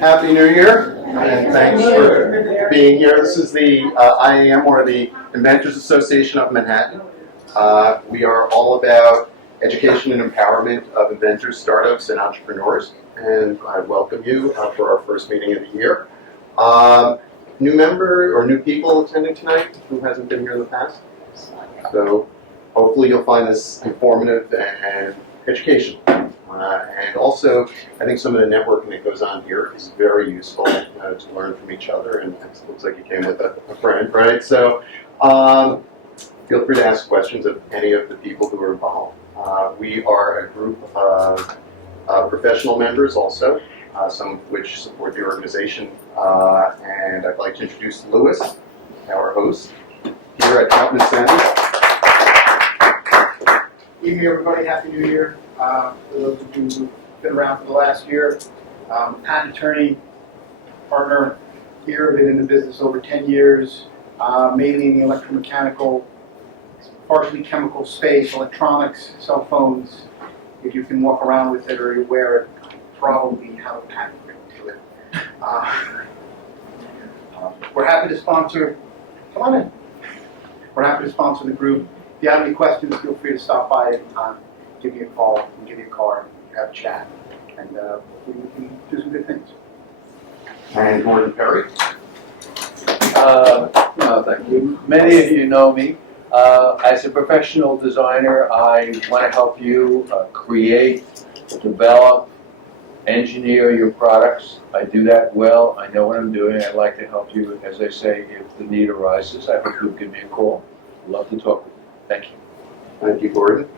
Happy New Year, and thanks for being here. This is the IAM, or the Inventors Association of Manhattan. We are all about education and empowerment of inventors, startups, and entrepreneurs, and I welcome you for our first meeting of the year. New member or new people attending tonight who hasn't been here in the past. So hopefully you'll find this informative and educational. And also, I think some of the networking that goes on here is very useful to learn from each other. And it looks like you came with a friend, right? So feel free to ask questions of any of the people who are involved. We are a group of professional members also, some of which support the organization. And I'd like to introduce Lewis, our host, here at Constanza. Evening, everybody. Happy New Year. For those of you who've been around for the last year, patent attorney, partner here, been in the business over 10 years, mainly in the electromechanical, partially chemical space, electronics, cell phones. If you can walk around with it or you wear it, probably have a patent written to it. We're happy to sponsor, come on in. We're happy to sponsor the group. If you have any questions, feel free to stop by at any time. Give me a call, and give you a card, have a chat, and we can do some good things. And Gordon Perry. No, thank you. Many of you know me. As a professional designer, I want to help you create, develop, engineer your products. I do that well. I know what I'm doing. I'd like to help you. As they say, if the need arises, I hope you'll give me a call. I'd love to talk with you. Thank you. Thank you, Gordon.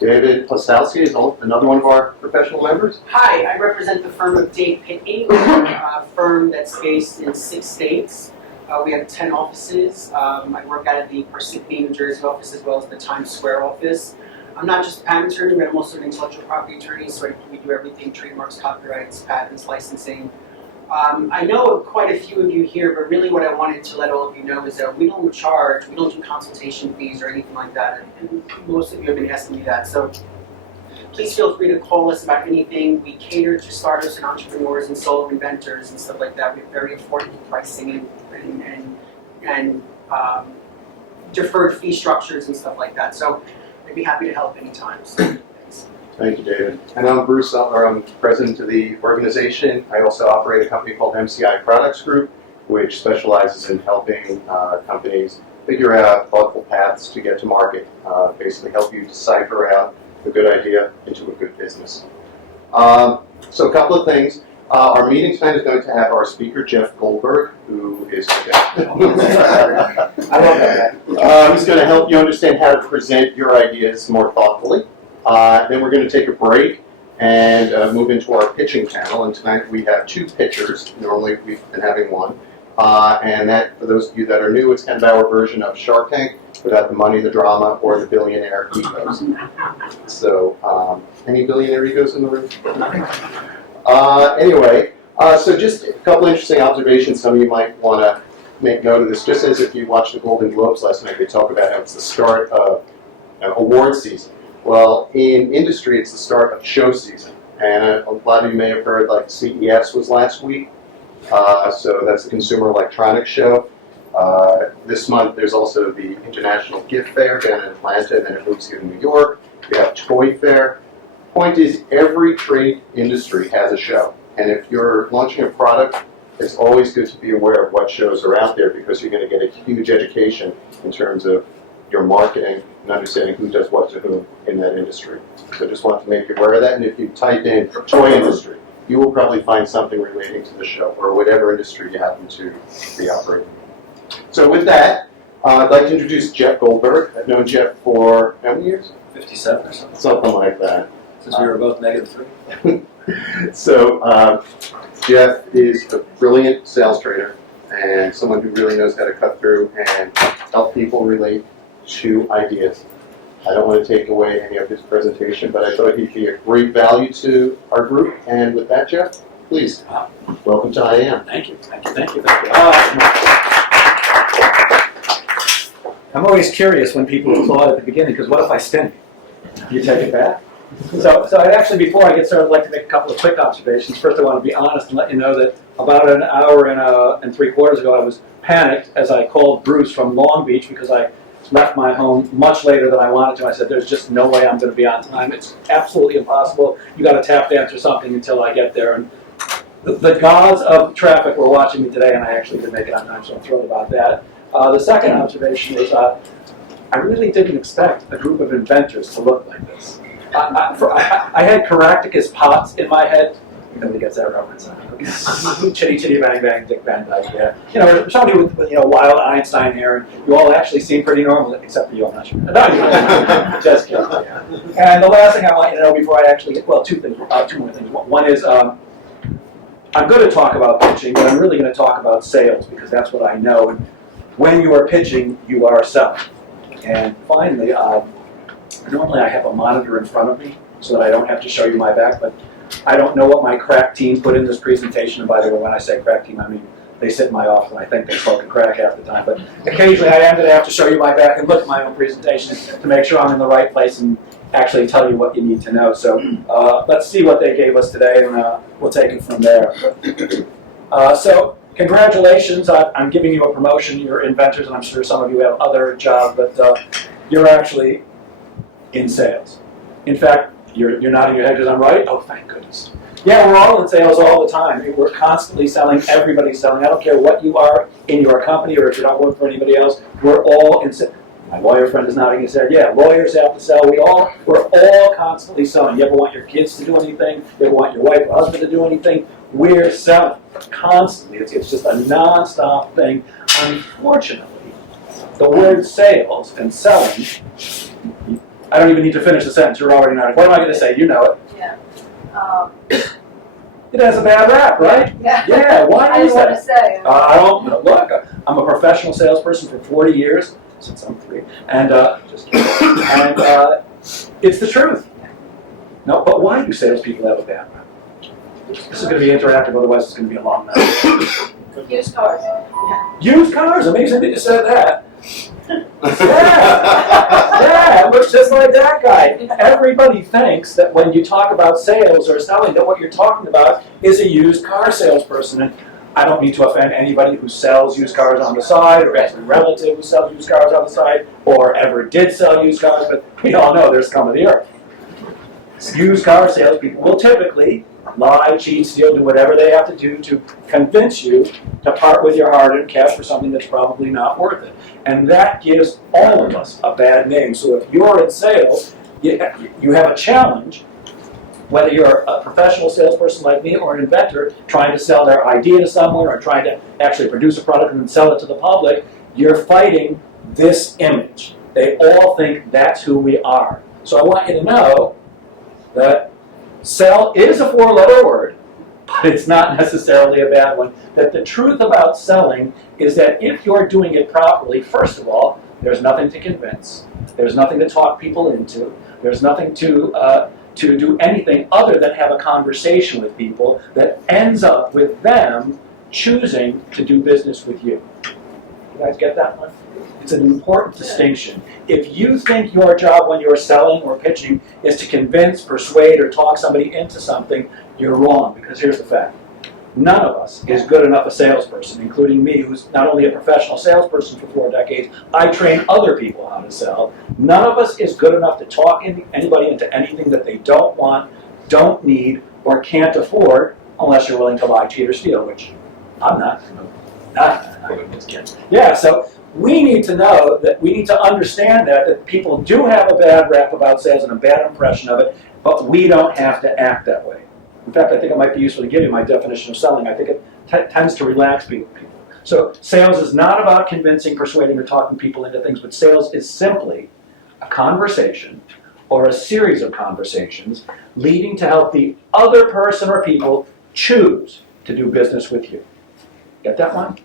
David Plastowski is another one of our professional members. Hi, I represent the firm of Dave Pitney, a firm that's based in 6 states. We have 10 offices. I work out of the Parsippany, New Jersey office as well as the Times Square office. I'm not just a patent attorney, but I'm also an intellectual property attorney, so we do everything: trademarks, copyrights, patents, licensing. I know quite a few of you here, but really what I wanted to let all of you know is that we don't charge, we don't do consultation fees or anything like that, and most of you have been asking me that. So please feel free to call us about anything. We cater to startups and entrepreneurs and solo inventors and stuff like that. We have very affordable pricing and deferred fee structures and stuff like that. So I'd be happy to help anytime. So, thanks. Thank you, David. And I'm Bruce, I'm president of the organization. I also operate a company called MCI Products Group, which specializes in helping companies figure out thoughtful paths to get to market, basically help you decipher out a good idea into a good business. So a couple of things. Our meeting tonight is going to have our speaker, Jeff Goldberg, who is who's going to help you understand how to present your ideas more thoughtfully. Then we're going to take a break and move into our pitching panel. And tonight we have 2 pitchers. Normally we've been having one. And that, for those of you that are new, it's kind of our version of Shark Tank without the money, the drama, or the billionaire egos. So, any billionaire egos in the room? Anyway, so just a couple interesting observations. Some of you might want to make note of this. Just as if you watched the Golden Globes last night, they talk about how it's the start of award season. Well, in industry, it's the start of show season. And a lot of you may have heard, like, CES was last week. So that's the Consumer Electronics Show. This month, there's also the International Gift Fair down in Atlanta, and then it moves here to New York. We have Toy Fair. Point is, every trade industry has a show. And if you're launching a product, it's always good to be aware of what shows are out there, because you're going to get a huge education in terms of your marketing and understanding who does what to whom in that industry. So just want to make you aware of that. And if you type in toy industry, you will probably find something relating to the show or whatever industry you happen to be operating in. So with that, I'd like to introduce Jeff Goldberg. I've known Jeff for how many years? 57 or something. Something like that. Since we were both -3. So Jeff is a brilliant sales trader and someone who really knows how to cut through and help people relate to ideas. I don't want to take away any of his presentation, but I thought he'd be a great value to our group. And with that, Jeff, please, welcome to IAM. Thank you. I'm always curious when people applaud at the beginning, because what if I stink? You take it back? So I'd actually, before I get started, I'd like to make a couple of quick observations. First, I want to be honest and let you know that about an hour and 3/4 ago, I was panicked as I called Bruce from Long Beach because I left my home much later than I wanted to. I said, there's just no way I'm going to be on time. It's absolutely impossible. You got to tap dance or something until I get there. And the gods of traffic were watching me today, and I actually did make it on time, so I'm thrilled about that. The second observation is I really didn't expect a group of inventors to look like this. I had Caractacus Potts in my head. Nobody gets that reference. Chitty chitty bang bang, Dick Van Dyke. Yeah, you know, somebody with wild Einstein hair, and you all actually seem pretty normal, except for you. I'm not sure. No, just kidding. Yeah. And the last thing I want you to know before I actually two more things. One is I'm going to talk about pitching, but I'm really going to talk about sales because that's what I know. And when you are pitching, you are selling. And finally, normally I have a monitor in front of me so that I don't have to show you my back, but I don't know what my crack team put in this presentation. And by the way, when I say crack team, I mean they sit in my office and I think they're smoking crack half the time. But occasionally I am going to have to show you my back and look at my own presentation to make sure I'm in the right place and actually tell you what you need to know. So let's see what they gave us today, and we'll take it from there. So congratulations, I'm giving you a promotion. You're inventors, and I'm sure some of you have other jobs, but you're actually in sales. In fact, you're nodding your head because I'm right? Oh, thank goodness. Yeah, we're all in sales all the time. We're constantly selling. Everybody's selling. I don't care what you are in your company or if you don't work for anybody else. We're all in sales. My lawyer friend is nodding his head. Yeah, lawyers have to sell. We're all constantly selling. You ever want your kids to do anything? You ever want your wife or husband to do anything? We're selling constantly. It's just a non-stop thing. Unfortunately, the word sales and selling, I don't even need to finish the sentence. You're already nodding. What am I going to say? You know it. Yeah. It has a bad rap, right? Yeah. Yeah, why I is just want to that? say. I don't know. Look, I'm a professional salesperson for 40 years, since I'm 3, and just kidding. And it's the truth. No, but why do salespeople have a bad rap? This is going to be interactive, otherwise it's going to be a long night. Used cars. Used cars, amazing that you said that. Yeah, it looks just like that guy. Everybody thinks that when you talk about sales or selling, that what you're talking about is a used car salesperson. And I don't mean to offend anybody who sells used cars on the side, or has a relative who sells used cars on the side, or ever did sell used cars, but we all know there's scum of the earth. Used car salespeople will typically lie, cheat, steal, do whatever they have to do to convince you to part with your hard-earned cash for something that's probably not worth it. And that gives all of us a bad name. So if you're in sales, you have a challenge, whether you're a professional salesperson like me or an inventor trying to sell their idea to someone or trying to actually produce a product and then sell it to the public, you're fighting this image. They all think that's who we are. So I want you to know that sell is a 4-letter word, but it's not necessarily a bad one. That the truth about selling is that if you're doing it properly, first of all, there's nothing to convince. There's nothing to talk people into. There's nothing to do anything other than have a conversation with people that ends up with them choosing to do business with you. You guys get that one? It's an important distinction. If you think your job when you're selling or pitching is to convince, persuade, or talk somebody into something, you're wrong, because here's the fact. None of us is good enough a salesperson, including me, who's not only a professional salesperson for 4 decades, I train other people how to sell. None of us is good enough to talk anybody into anything that they don't want, don't need, or can't afford, unless you're willing to lie, cheat, or steal, which I'm not. Yeah, so we need to know that we need to understand that people do have a bad rap about sales and a bad impression of it, but we don't have to act that way. In fact, I think it might be useful to give you my definition of selling. I think it tends to relax people. So sales is not about convincing, persuading, or talking people into things, but sales is simply a conversation or a series of conversations leading to help the other person or people choose to do business with you. Get that one?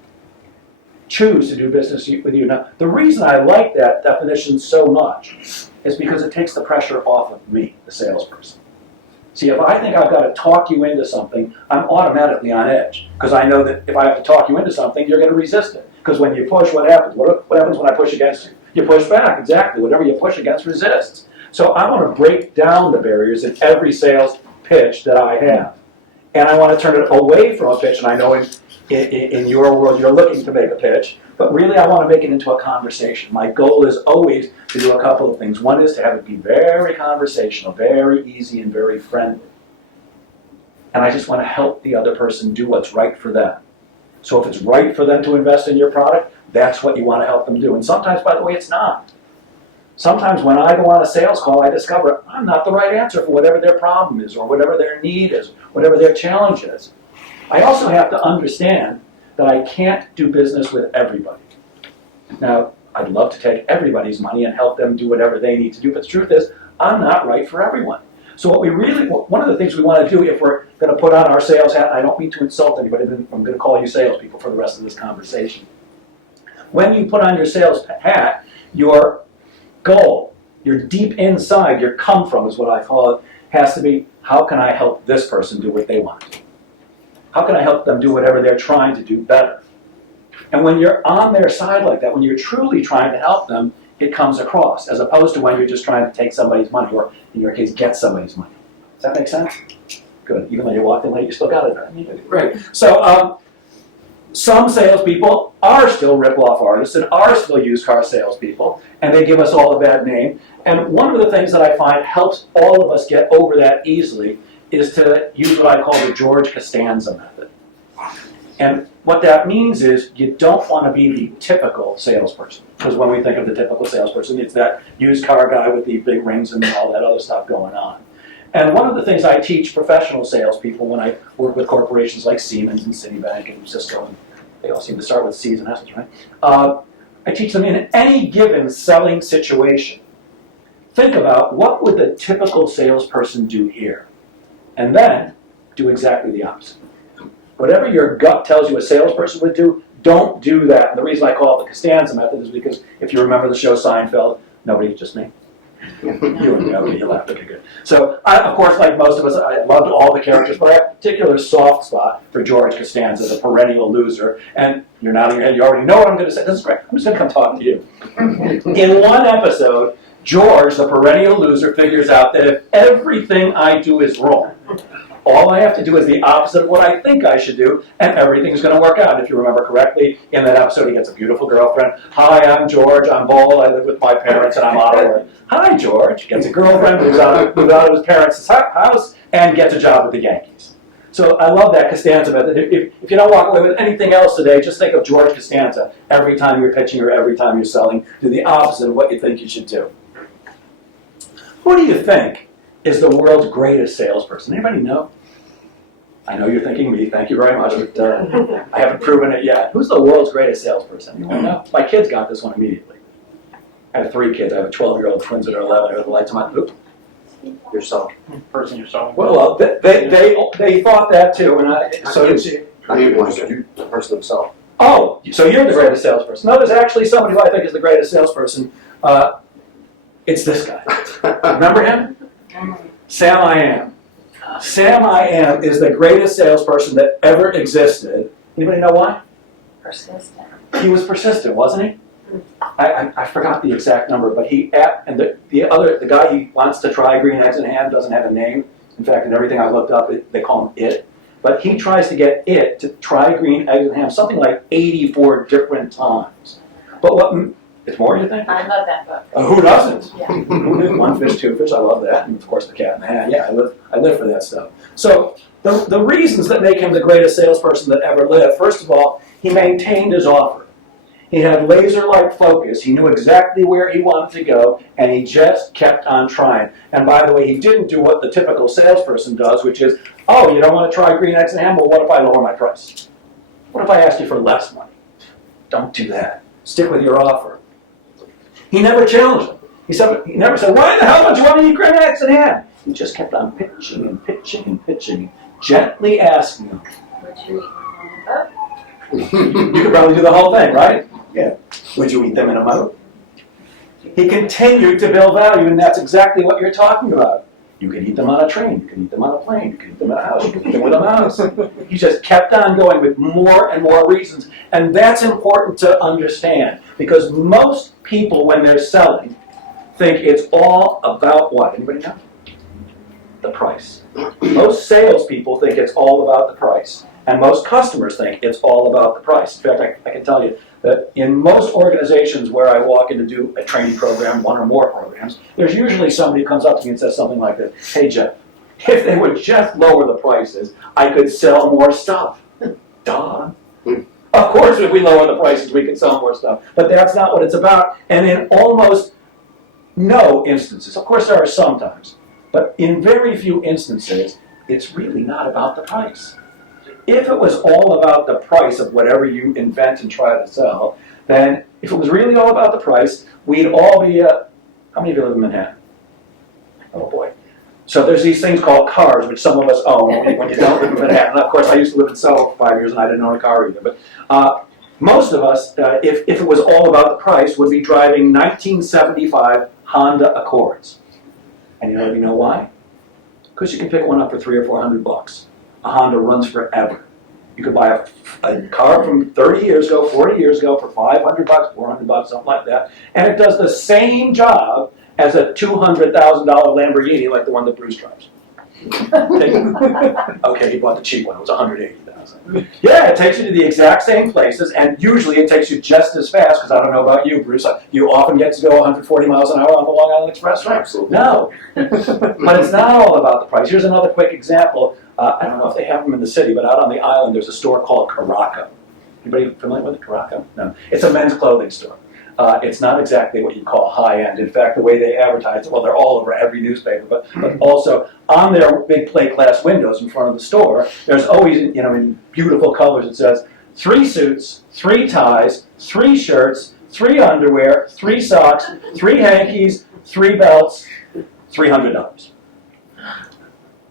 Choose to do business with you. Now, the reason I like that definition so much is because it takes the pressure off of me, the salesperson. See, if I think I've got to talk you into something, I'm automatically on edge, because I know that if I have to talk you into something, you're going to resist it. Because when you push, what happens? What happens when I push against you? You push back, exactly. Whatever you push against resists. So I want to break down the barriers in every sales pitch that I have. and I want to turn it away from a pitch, and I know in your world you're looking to make a pitch, but really I want to make it into a conversation. My goal is always to do a couple of things. One is to have it be very conversational, very easy, and very friendly. And I just want to help the other person do what's right for them. So if it's right for them to invest in your product, that's what you want to help them do. And sometimes, by the way, it's not. Sometimes when I go on a sales call, I discover I'm not the right answer for whatever their problem is, or whatever their need is, whatever their challenge is. I also have to understand that I can't do business with everybody. Now, I'd love to take everybody's money and help them do whatever they need to do, but the truth is, I'm not right for everyone. So one of the things we want to do if we're going to put on our sales hat, and I don't mean to insult anybody, but I'm going to call you salespeople for the rest of this conversation. When you put on your sales hat, your goal, your deep inside, your come from is what I call it, has to be, how can I help this person do what they want to do? How can I help them do whatever they're trying to do better? And when you're on their side like that, when you're truly trying to help them, it comes across, as opposed to when you're just trying to take somebody's money, or in your case, get somebody's money. Does that make sense? Good. Even though you walked in late, you still got it. Great. So some salespeople are still rip-off artists and are still used car salespeople, and they give us all a bad name. And one of the things that I find helps all of us get over that easily is to use what I call the George Costanza method. And what that means is you don't want to be the typical salesperson. Because when we think of the typical salesperson, it's that used car guy with the big rings and all that other stuff going on. And one of the things I teach professional salespeople when I work with corporations like Siemens and Citibank and Cisco, and they all seem to start with C's and S's, right? I teach them in any given selling situation, think about what would the typical salesperson do here? And then do exactly the opposite. Whatever your gut tells you a salesperson would do, don't do that. And the reason I call it the Constanza method is because if you remember the show Seinfeld, nobody, just me. You and me, okay, you laughed, okay, good. So, of course, like most of us, I loved all the characters, but I have a particular soft spot for George Costanza, the perennial loser. And you're nodding your head, you already know what I'm going to say. This is great. I'm just going to come talk to you. In one episode, George, the perennial loser, figures out that if everything I do is wrong, all I have to do is the opposite of what I think I should do, and everything's going to work out. If you remember correctly, in that episode, he gets a beautiful girlfriend. Hi, I'm George. I'm bald. I live with my parents, and I'm out of work. Hi, George. Gets a girlfriend, moves out of his parents' house, and gets a job with the Yankees. So I love that Costanza method. If you don't walk away with anything else today, just think of George Costanza. Every time you're pitching or every time you're selling, do the opposite of what you think you should do. Who do you think is the world's greatest salesperson? Anybody know? I know you're thinking me, thank you very much, but I haven't proven it yet. Who's the world's greatest salesperson? Anyone know? My kids got this one immediately. I have 3 kids. I have a 12-year-old, twins that are 11. I have the lights on my... Oop. Yourself. Person yourself. Well, they thought that too, and so did she. The person himself. Oh, so you're the greatest salesperson. No, there's actually somebody who I think is the greatest salesperson. It's this guy. Remember him? Sam I Am. Sam I Am is the greatest salesperson that ever existed. Anybody know why? Persistent. He was persistent, wasn't he? I forgot the exact number, but the guy he wants to try green eggs and ham doesn't have a name. In fact, in everything I looked up, they call him It. But he tries to get It to try green eggs and ham something like 84 different times. But it's more, you think? I love that book. Who doesn't? Yeah. One fish, two fish, I love that. And of course the cat and the hat. Yeah, I live for that stuff. So the reasons that make him the greatest salesperson that ever lived, first of all, he maintained his offer. He had laser-like focus. He knew exactly where he wanted to go, and he just kept on trying. And by the way, he didn't do what the typical salesperson does, which is, oh, you don't want to try green eggs and ham? Well, what if I lower my price? What if I ask you for less money? Don't do that. Stick with your offer. He never challenged him. He never said, why the hell don't you want to eat green eggs and ham? He just kept on pitching and pitching and pitching, gently asking him. Would you eat them in a boat? You could probably do the whole thing, right? Yeah. Would you eat them in a moat? He continued to build value, and that's exactly what you're talking about. You can eat them on a train, you can eat them on a plane, you can eat them in a house, you can eat them with a mouse. He just kept on going with more and more reasons. And that's important to understand, because most people, when they're selling, think it's all about what? Anybody know? The price. Most salespeople think it's all about the price, and most customers think it's all about the price. In fact, I can tell you that in most organizations where I walk in to do a training program, one or more programs, there's usually somebody who comes up to me and says something like this: "Hey Jeff, if they would just lower the prices, I could sell more stuff." Duh. Of course, if we lower the prices, we can sell more stuff. But that's not what it's about. And in almost no instances, of course there are some times, but in very few instances, it's really not about the price. If it was all about the price of whatever you invent and try to sell, then if it was really all about the price, we'd all be, how many of you live in Manhattan? Oh boy. So there's these things called cars, which some of us own when you don't live in Manhattan. Of course, I used to live in Soho for 5 years and I didn't own a car either. But most of us, if it was all about the price, would be driving 1975 Honda Accords. And you know why? Because you can pick one up for $300 or $400. A Honda runs forever. You could buy a car from 30 years ago, 40 years ago for $500, $400, something like that, and it does the same job as a $200,000 Lamborghini like the one that Bruce drives. Okay, he bought the cheap one. It was $180,000. Yeah, it takes you to the exact same places, and usually it takes you just as fast, because I don't know about you, Bruce. You often get to go 140 miles an hour on the Long Island Expressway. Absolutely. No. But it's not all about the price. Here's another quick example. I don't know if they have them in the city, but out on the island there's a store called Caraco. Anybody familiar with Caraco? No. It's a men's clothing store. It's not exactly what you call high-end. In fact, the way they advertise it, well, they're all over every newspaper, but also on their big plate glass windows in front of the store, there's always, in beautiful colors, it says 3 suits, 3 ties, 3 shirts, 3 underwear, 3 socks, 3 hankies, 3 belts, $300.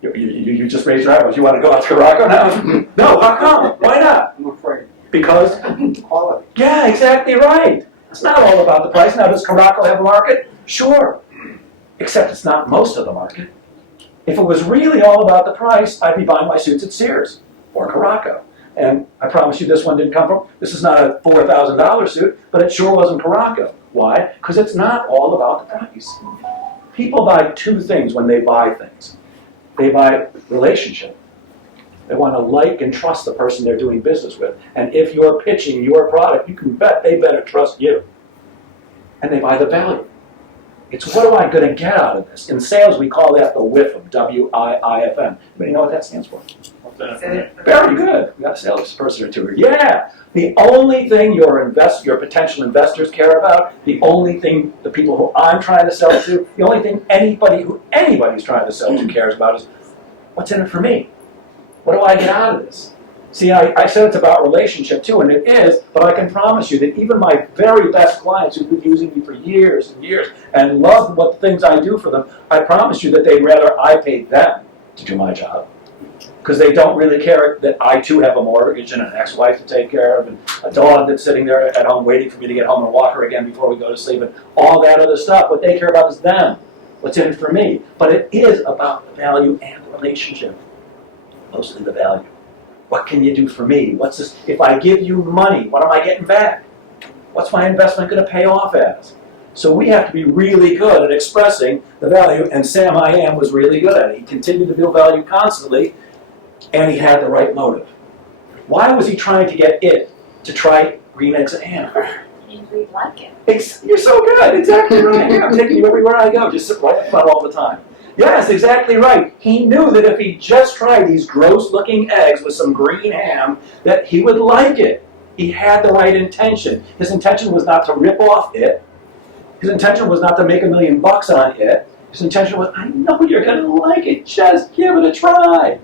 You just raised your eyebrows. You want to go out to Caraco now? No, how come? Why not? I'm afraid. Because? Quality. Yeah, exactly right. It's not all about the price. Now, does Caraco have a market? Sure. Except it's not most of the market. If it was really all about the price, I'd be buying my suits at Sears or Caraco. And I promise you this one didn't come from, this is not a $4,000 suit, but it sure wasn't Caraco. Why? Because it's not all about the price. People buy 2 things when they buy things. They buy relationship. They want to like and trust the person they're doing business with. And if you're pitching your product, you can bet they better trust you. And they buy the value. It's what am I going to get out of this? In sales, we call that the WIFM, W-I-I-F-M. Anybody know what that stands for? Very good. We got a salesperson or two here. Yeah. The only thing your potential investors care about, the only thing the people who I'm trying to sell to, the only thing anybody's trying to sell to cares about is, what's in it for me? What do I get out of this? See, I said it's about relationship too, and it is, but I can promise you that even my very best clients who've been using me for years and years and love what things I do for them, I promise you that they'd rather I paid them to do my job. Because they don't really care that I too have a mortgage and an ex-wife to take care of and a dog that's sitting there at home waiting for me to get home and walk her again before we go to sleep and all that other stuff. What they care about is them. What's in it for me? But it is about the value and the relationship. Mostly the value. What can you do for me? What's this? If I give you money, what am I getting back? What's my investment going to pay off as? So we have to be really good at expressing the value, and Sam I Am was really good at it. He continued to build value constantly, and he had the right motive. Why was he trying to get it to try green eggs and ham? You'd like it. You're so good, exactly right. Yeah, I'm taking you everywhere I go, just sit right in front all the time. Yes, exactly right. He knew that if he just tried these gross-looking eggs with some green ham, that he would like it. He had the right intention. His intention was not to rip off it. His intention was not to make $1 million on it. His intention was, I know you're going to like it. Just give it a try.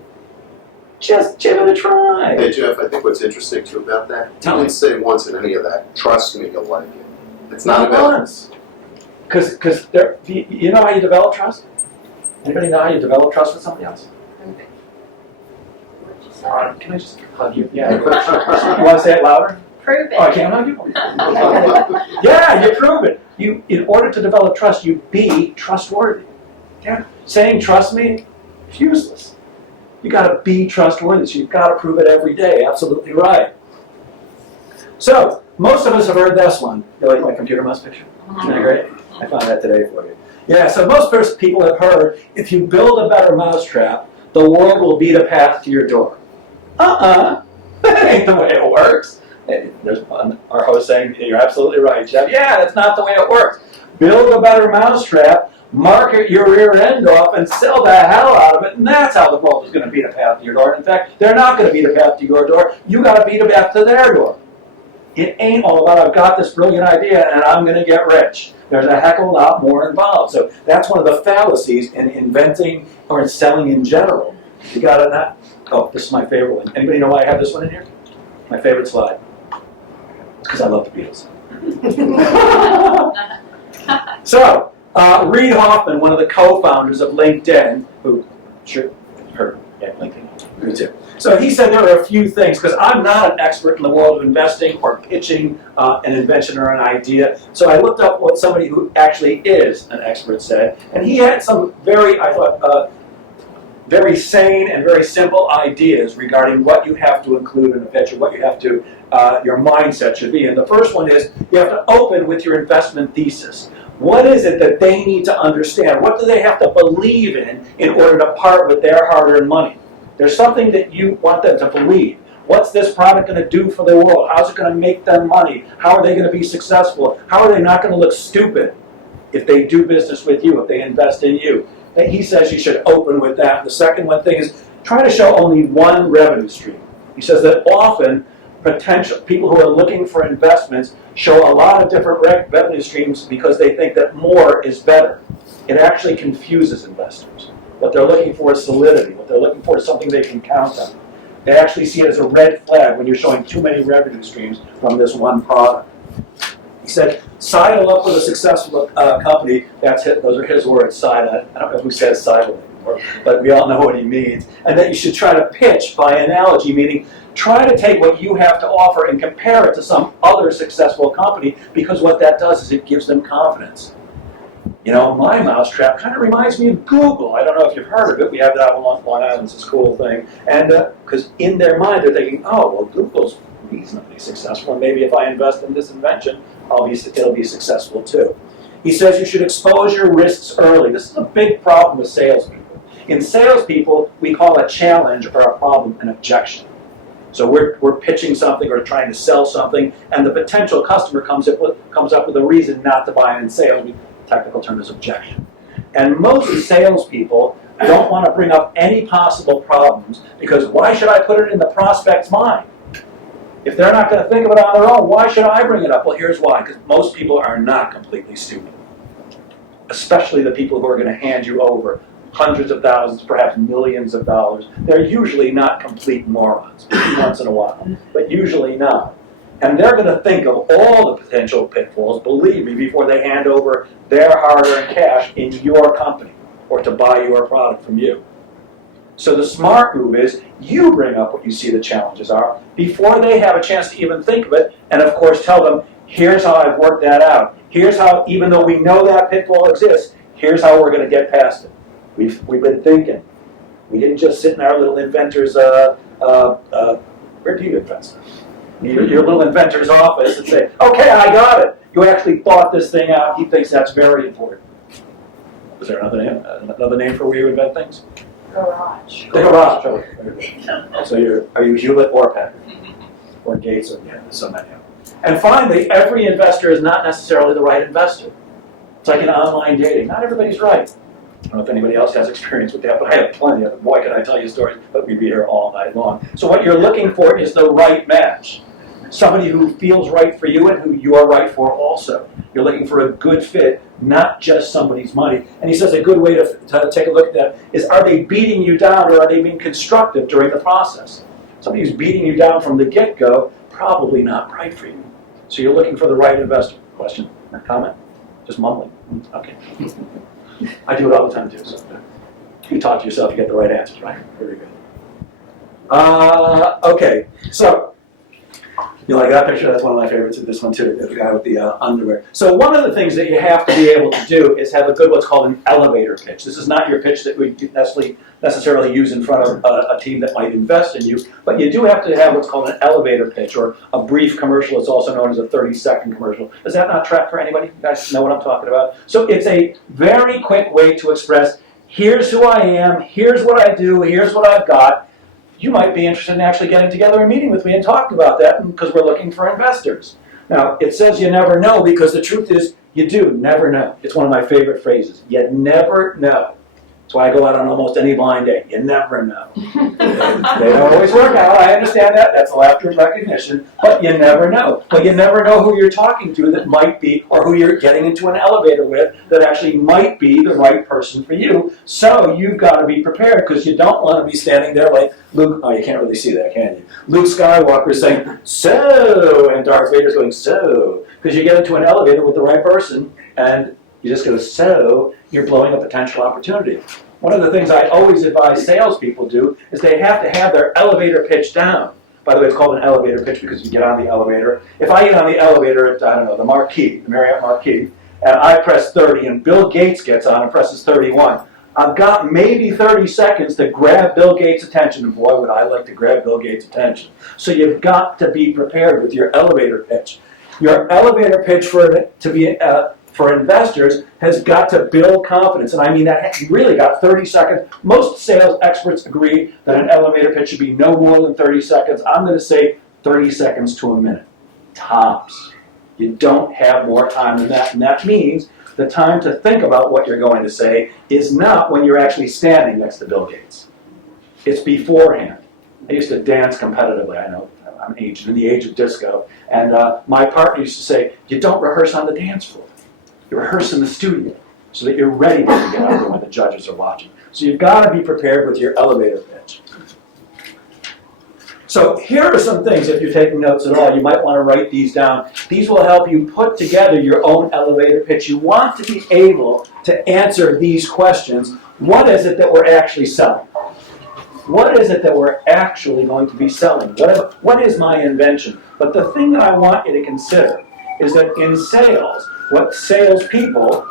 Just give it a try. Hey Jeff, I think what's interesting too about that, you Tell me. didn't say once in any of that, trust me, you'll like it. It's not about once. Because you know how you develop trust? Anybody know how you develop trust with somebody else? What'd you say? Can I just hug you? Yeah. You want to say it louder? Prove it. Oh, I can't hug you? Yeah, you prove it. In order to develop trust, you be trustworthy. Yeah. Saying trust me is useless. You got to be trustworthy, so you've got to prove it every day. Absolutely right. So, most of us have heard this one. You like my computer mouse picture? Isn't that great? I found that today for you. Yeah, so most people have heard, if you build a better mousetrap, the world will beat a path to your door. That ain't the way it works. And there's our host saying, you're absolutely right, Jeff. Yeah, that's not the way it works. Build a better mousetrap, market your rear end off, and sell the hell out of it, and that's how the world is going to beat a path to your door. In fact, they're not going to beat a path to your door. You got to beat a path to their door. It ain't all about, I've got this brilliant idea and I'm going to get rich. There's a heck of a lot more involved. So that's one of the fallacies in inventing or in selling in general. You got it not. Oh, this is my favorite one. Anybody know why I have this one in here? My favorite slide. Because I love the Beatles. So, Reid Hoffman, one of the co-founders of LinkedIn, who, sure, heard, yeah, LinkedIn, me too. So he said there are a few things, because I'm not an expert in the world of investing or pitching an invention or an idea. So I looked up what somebody who actually is an expert said, and he had some very, I thought, very sane and very simple ideas regarding what you have to include in a pitch or what you have to, your mindset should be. And the first one is you have to open with your investment thesis. What is it that they need to understand? What do they have to believe in order to part with their hard-earned money? There's something that you want them to believe. What's this product going to do for the world? How's it going to make them money? How are they going to be successful? How are they not going to look stupid if they do business with you, if they invest in you? He says you should open with that. The second one thing is try to show only one revenue stream. He says that often potential people who are looking for investments show a lot of different revenue streams because they think that more is better. It actually confuses investors. What they're looking for is solidity. What they're looking for is something they can count on. They actually see it as a red flag when you're showing too many revenue streams from this one product. He said, sidle up with a successful company. That's it. Those are his words, sidle. I don't know who says sidle anymore, but we all know what he means. And that you should try to pitch by analogy, meaning try to take what you have to offer and compare it to some other successful company, because what that does is it gives them confidence. You know, my mousetrap kind of reminds me of Google. I don't know if you've heard of it. We have that on Long Island. It's this cool thing. And because in their mind, they're thinking, oh, well, Google's reasonably successful. And maybe if I invest in this invention, it'll be successful too. He says you should expose your risks early. This is a big problem with salespeople. In salespeople, we call a challenge or a problem an objection. So we're pitching something or trying to sell something, and the potential customer comes up with a reason not to buy it in sales. The technical term is objection. And most salespeople don't want to bring up any possible problems, because why should I put it in the prospect's mind? If they're not going to think of it on their own, why should I bring it up? Well, here's why. Because most people are not completely stupid. Especially the people who are going to hand you over hundreds of thousands, perhaps millions of dollars. They're usually not complete morons, once in a while, but usually not. And they're going to think of all the potential pitfalls, believe me, before they hand over their hard-earned cash in your company or to buy your product from you. So the smart move is you bring up what you see the challenges are before they have a chance to even think of it, and of course tell them, here's how I've worked that out. Here's how, even though we know that pitfall exists, here's how we're going to get past it. We've been thinking. We didn't just sit in our little inventors, where do you invest? Your little inventor's office and say, okay, I got it. You actually thought this thing out. He thinks that's very important. Is there another name for where you invent things? Garage. The garage. So are you Hewlett or Packard? Or Gates or so many. And finally, every investor is not necessarily the right investor. It's like in online dating. Not everybody's right. I don't know if anybody else has experience with that, but I have plenty of it. Boy, can I tell you stories, but we'd be here all night long. So what you're looking for is the right match. Somebody who feels right for you and who you're right for also. You're looking for a good fit, not just somebody's money. And he says a good way to take a look at that is, are they beating you down or are they being constructive during the process? Somebody who's beating you down from the get-go, probably not right for you. So you're looking for the right investor. Question? Comment? Just mumbling? Okay. I do it all the time too. So you talk to yourself, you get the right answers, right? Very good. Okay, so you like that picture? That's one of my favorites. This one too, the guy with the underwear. So one of the things that you have to be able to do is have a good, what's called an elevator pitch. This is not your pitch that we necessarily use in front of a team that might invest in you, but you do have to have what's called an elevator pitch, or a brief commercial. It's also known as a 30-second commercial. Does that not track for anybody? You guys know what I'm talking about? So it's a very quick way to express, here's who I am, here's what I do, here's what I've got. You might be interested in actually getting together and meeting with me and talking about that because we're looking for investors. Now, it says you never know because the truth is you do never know. It's one of my favorite phrases. You never know. That's why I go out on almost any blind date. You never know. They don't always work out. I understand that. That's laughter and recognition. But you never know. But you never know who you're talking to that might be, or who you're getting into an elevator with that actually might be the right person for you. So you've got to be prepared because you don't want to be standing there like Luke. Oh, you can't really see that, can you? Luke Skywalker saying, so, and Darth Vader's going, so. Because you get into an elevator with the right person and you just go, so, you're blowing a potential opportunity. One of the things I always advise salespeople do is they have to have their elevator pitch down. By the way, it's called an elevator pitch because you get on the elevator. If I get on the elevator at, I don't know, the Marquis, the Marriott Marquis, and I press 30 and Bill Gates gets on and presses 31, I've got maybe 30 seconds to grab Bill Gates' attention, and boy, would I like to grab Bill Gates' attention. So you've got to be prepared with your elevator pitch. Your elevator pitch for investors has got to build confidence. And I mean that you really got 30 seconds. Most sales experts agree that an elevator pitch should be no more than 30 seconds. I'm going to say 30 seconds to a minute. Tops. You don't have more time than that. And that means the time to think about what you're going to say is not when you're actually standing next to Bill Gates. It's beforehand. I used to dance competitively. I know I'm aged in the age of disco. And my partner used to say, you don't rehearse on the dance floor. You rehearse in the studio so that you're ready when you get out there when the judges are watching. So you've got to be prepared with your elevator pitch. So here are some things, if you're taking notes at all, you might want to write these down. These will help you put together your own elevator pitch. You want to be able to answer these questions. What is it that we're actually selling? What is it that we're actually going to be selling? What is my invention? But the thing that I want you to consider is that in sales, what salespeople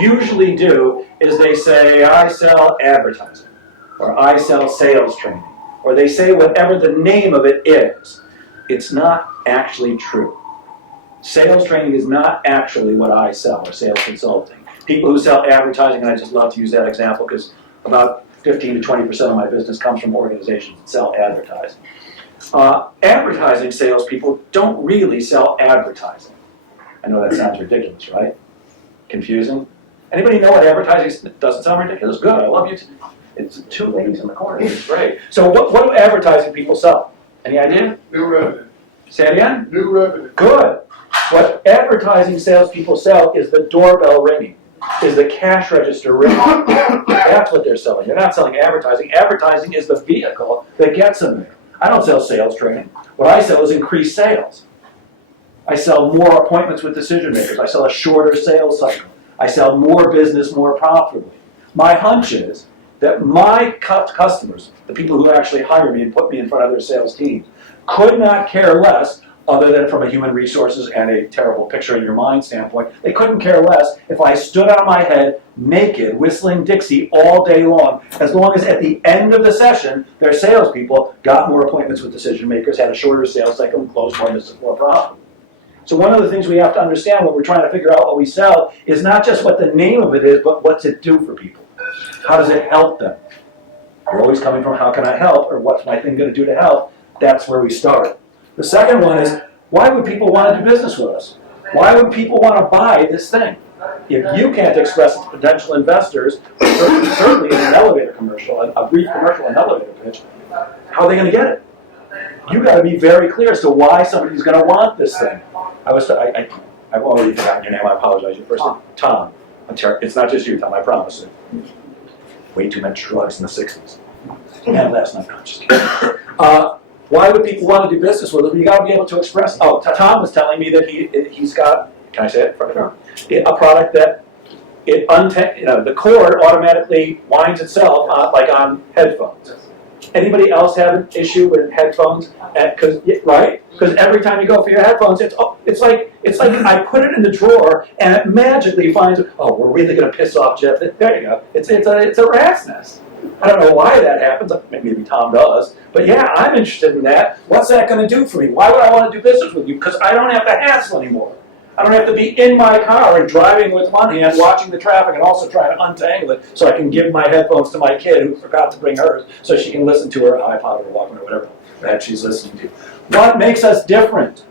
usually do is they say, I sell advertising, or I sell sales training, or they say whatever the name of it is. It's not actually true. Sales training is not actually what I sell, or sales consulting. People who sell advertising, and I just love to use that example because about 15 to 20% of my business comes from organizations that sell advertising. Advertising salespeople don't really sell advertising. I know that sounds ridiculous, right? Confusing? Anybody know what advertising is? It doesn't sound ridiculous. Good, I love you. It's two ladies in the corner. It's great. So what do advertising people sell? Any idea? New revenue. Say it again? New revenue. Good. What advertising salespeople sell is the doorbell ringing, is the cash register ringing. That's what they're selling. They're not selling advertising. Advertising is the vehicle that gets them there. I don't sell sales training. What I sell is increased sales. I sell more appointments with decision makers. I sell a shorter sales cycle. I sell more business more profitably. My hunch is that my customers, the people who actually hire me and put me in front of their sales teams, could not care less, other than from a human resources and a terrible picture in your mind standpoint, they couldn't care less if I stood on my head naked, whistling Dixie all day long, as long as at the end of the session, their salespeople got more appointments with decision makers, had a shorter sales cycle, and closed more business more profitably. So one of the things we have to understand when we're trying to figure out what we sell is not just what the name of it is, but what's it do for people? How does it help them? You're always coming from how can I help, or what's my thing going to do to help? That's where we start. The second one is, why would people want to do business with us? Why would people want to buy this thing? If you can't express it to potential investors, certainly in an elevator commercial, a brief commercial, an elevator pitch, how are they going to get it? You've got to be very clear as to why somebody's going to want this thing. I've already forgotten your name. I apologize. Your first name? Tom. It's not just you, Tom. I promise you. Way too much drugs in the 60s. And last night, I'm just kidding. Why would people want to do business with us? You got to be able to express. Oh, Tom was telling me that he's got. Can I say it? A product that the cord automatically winds itself like on headphones. Anybody else have an issue with headphones? Because every time you go for your headphones, it's like I put it in the drawer and it magically finds. Oh, we're really going to piss off Jeff. There you go. It's a rat's nest. I don't know why that happens. Maybe Tom does. But yeah, I'm interested in that. What's that going to do for me? Why would I want to do business with you? Because I don't have to hassle anymore. I don't have to be in my car and driving with one hand, watching the traffic, and also trying to untangle it so I can give my headphones to my kid who forgot to bring hers so she can listen to her iPod or Walkman or whatever that she's listening to. What makes us different?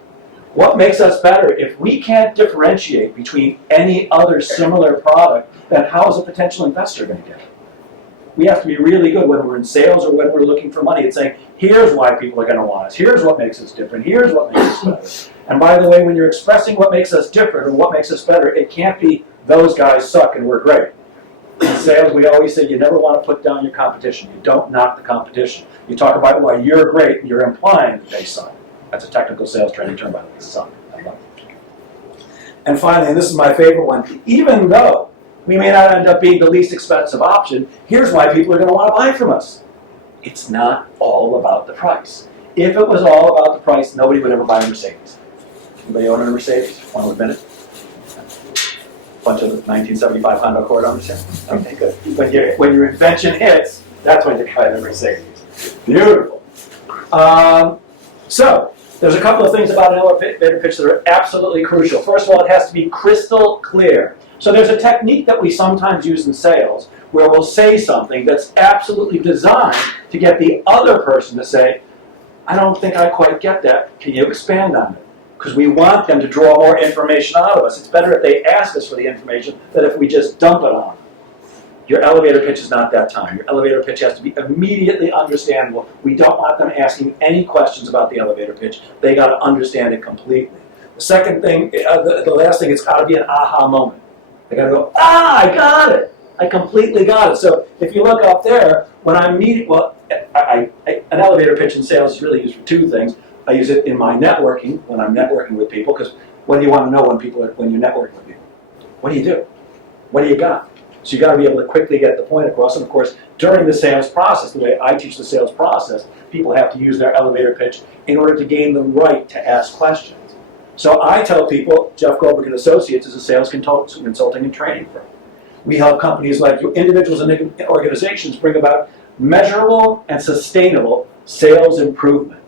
What makes us better? If we can't differentiate between any other similar product, then how is a potential investor going to get it? We have to be really good when we're in sales or when we're looking for money at saying, here's why people are going to want us. Here's what makes us different. Here's what makes us better. And by the way, when you're expressing what makes us different or what makes us better, it can't be those guys suck and we're great. In sales, we always say you never want to put down your competition. You don't knock the competition. You talk about why you're great and you're implying that they suck. That's a technical sales training term, by the way, suck. I love it. And finally, and this is my favorite one, even though we may not end up being the least expensive option, here's why people are going to want to buy from us. It's not all about the price. If it was all about the price, nobody would ever buy a Mercedes. Anybody own a Mercedes? Want to admit it? Bunch of 1975 Honda Accord owners here? Okay, good. When your invention hits, that's when you buy the Mercedes. Beautiful. So, there's a couple of things about an elevator pitch that are absolutely crucial. First of all, it has to be crystal clear. So there's a technique that we sometimes use in sales where we'll say something that's absolutely designed to get the other person to say, I don't think I quite get that. Can you expand on it? Because we want them to draw more information out of us. It's better if they ask us for the information than if we just dump it on them. Your elevator pitch is not that time. Your elevator pitch has to be immediately understandable. We don't want them asking any questions about the elevator pitch. They got to understand it completely. The second thing, the last thing, it's got to be an aha moment. They got to go, I got it. I completely got it. So if you look up there, when I'm meeting, well, an elevator pitch in sales is really used for two things. I use it in my networking, when I'm networking with people, because what do you want to know when you're networking with people? What do you do? What do you got? So you got to be able to quickly get the point across. And of course, during the sales process, the way I teach the sales process, people have to use their elevator pitch in order to gain the right to ask questions. So I tell people, Jeff Goldberg and Associates is a sales consulting and training firm. We help companies like you, individuals and organizations, bring about measurable and sustainable sales improvement.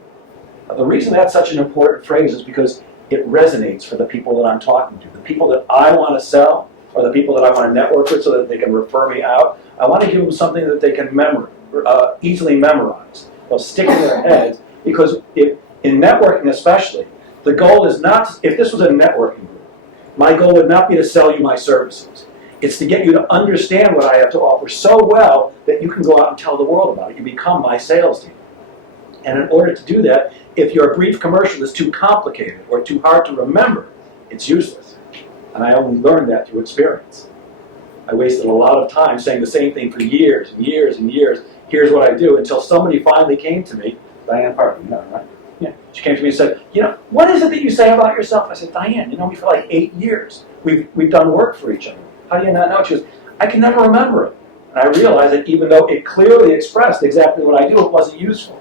Now, the reason that's such an important phrase is because it resonates for the people that I'm talking to. The people that I want to sell or the people that I want to network with so that they can refer me out. I want to give them something that they can easily memorize. They'll stick in their heads because in networking especially, the goal is not, if this was a networking group, my goal would not be to sell you my services. It's to get you to understand what I have to offer so well that you can go out and tell the world about it. You become my sales team. And in order to do that, if your brief commercial is too complicated or too hard to remember, it's useless. And I only learned that through experience. I wasted a lot of time saying the same thing for years and years and years. Here's what I do, until somebody finally came to me, Diane Parker, you know her, right? Yeah. She came to me and said, what is it that you say about yourself? I said, Diane, you know me for like 8 years. We've done work for each other. How do you not know? She goes, I can never remember it. And I realized that even though it clearly expressed exactly what I do, it wasn't useful.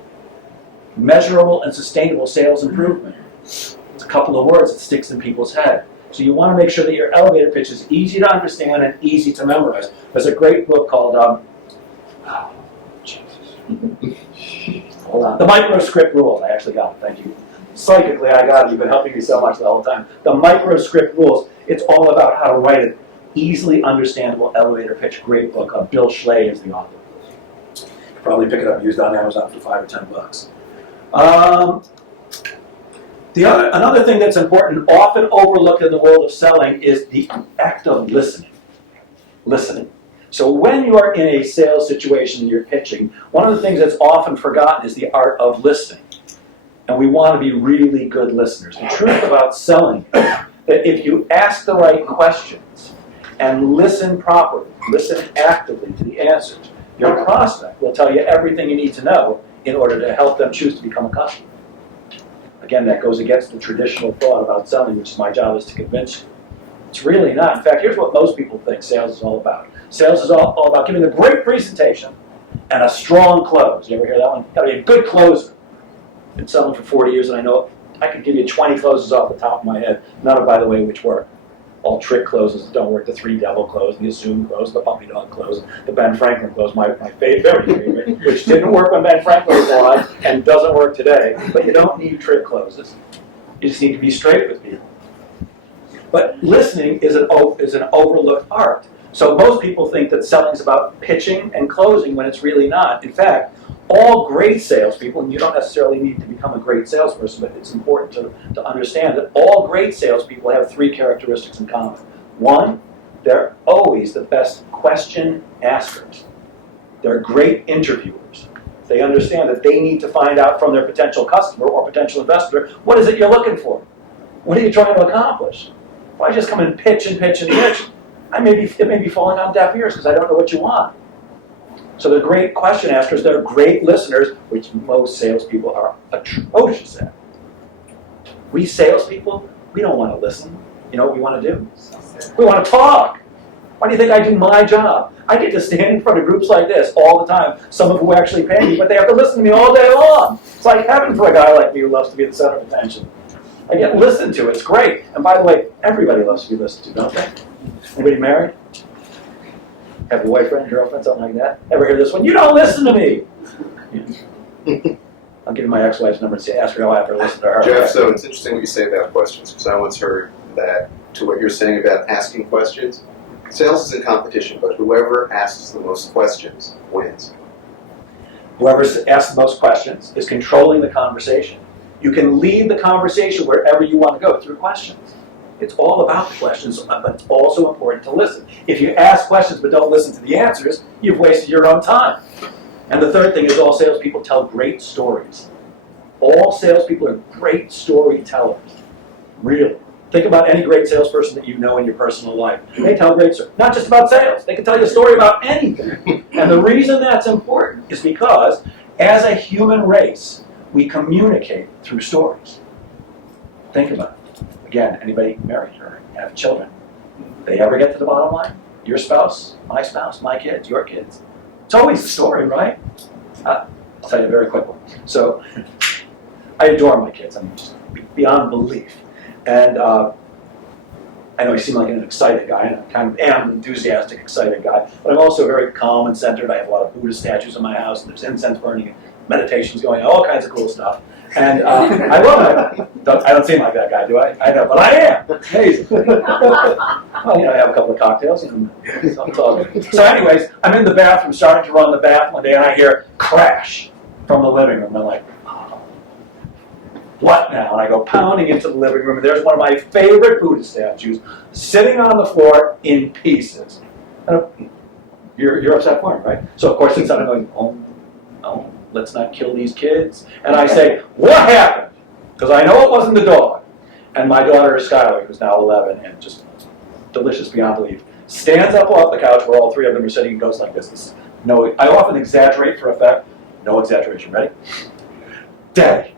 Measurable and sustainable sales improvement. It's a couple of words that sticks in people's head. So you want to make sure that your elevator pitch is easy to understand and easy to memorize. There's a great book called, hold on, The Microscript Rules. I actually got it, thank you. Psychically, I got it. You've been helping me so much the whole time. The Microscript Rules. It's all about how to write an easily understandable elevator pitch. Great book. Bill Schley is the author. You can probably pick it up used on Amazon for $5 or $10. Another thing that's important, often overlooked in the world of selling, is the act of listening. Listening. So when you are in a sales situation and you're pitching, one of the things that's often forgotten is the art of listening. And we want to be really good listeners. The truth about selling is that if you ask the right questions and listen properly, listen actively to the answers, your prospect will tell you everything you need to know in order to help them choose to become a customer. Again, that goes against the traditional thought about selling, which is my job is to convince you. It's really not. In fact, here's what most people think sales is all about. Sales is all about giving a great presentation and a strong close. You ever hear that one? Got to be a good closer. Been selling for 40 years, and I know I could give you 20 closes off the top of my head. None of, by the way, which work. All trick closes that don't work. The 3 devil close, the assume close, the puppy dog close, the Ben Franklin close, my favorite, which didn't work when Ben Franklin was alive and doesn't work today. But you don't need trick closes. You just need to be straight with people. But listening is an overlooked art. So most people think that selling is about pitching and closing when it's really not. In fact, all great salespeople, and you don't necessarily need to become a great salesperson, but it's important to understand that all great salespeople have three characteristics in common. One, they're always the best question askers. They're great interviewers. They understand that they need to find out from their potential customer or potential investor, what is it you're looking for? What are you trying to accomplish? Why just come and pitch and pitch and pitch? It may be falling on deaf ears because I don't know what you want. So they're great question askers, they're great listeners, which most salespeople are atrocious at. We salespeople, we don't want to listen. You know what we want to do? We want to talk. Why do you think I do my job? I get to stand in front of groups like this all the time, some of who actually pay me, but they have to listen to me all day long. It's like heaven for a guy like me who loves to be the center of attention. I get listened to, it's great. And by the way, everybody loves to be listened to, don't they? Anybody married? Have a boyfriend, girlfriend, something like that? Ever hear this one? You don't listen to me! I'll give you my ex-wife's number and ask her how I ever listen to her. Jeff, so it's interesting what you say about questions, because I once heard that, to what you're saying about asking questions, sales is a competition, but whoever asks the most questions wins. Whoever asks the most questions is controlling the conversation. You can lead the conversation wherever you want to go through questions. It's all about the questions, but it's also important to listen. If you ask questions but don't listen to the answers, you've wasted your own time. And the third thing is all salespeople tell great stories. All salespeople are great storytellers. Really. Think about any great salesperson that you know in your personal life. They tell great stories. Not just about sales. They can tell you a story about anything. And the reason that's important is because, as a human race, we communicate through stories. Think about it. Again, anybody married or have children, they ever get to the bottom line? Your spouse, my kids, your kids. It's always a story, right? I'll tell you a very quick one. So, I adore my kids. I mean, just beyond belief. And I know I seem like an excited guy, and I kind of am an enthusiastic, excited guy, but I'm also very calm and centered. I have a lot of Buddha statues in my house, and there's incense burning, and meditations going on, all kinds of cool stuff. And I love it. I don't seem like that guy, do I? I know, but I am. Amazing. Well, you know, I have a couple of cocktails, and it's all good. So anyways, I'm in the bathroom, starting to run the bath one day, and I hear crash from the living room. And I'm like, oh, what now? And I go pounding into the living room, and there's one of my favorite Buddha statues sitting on the floor in pieces. And you're upset for him, right? So of course, inside I'm going, oh, let's not kill these kids. And I say, what happened? Because I know it wasn't the dog. And my daughter, Skylar, who's now 11 and just delicious beyond belief, stands up off the couch where all three of them are sitting and goes like this. No, I often exaggerate for effect. No exaggeration. Ready? Daddy.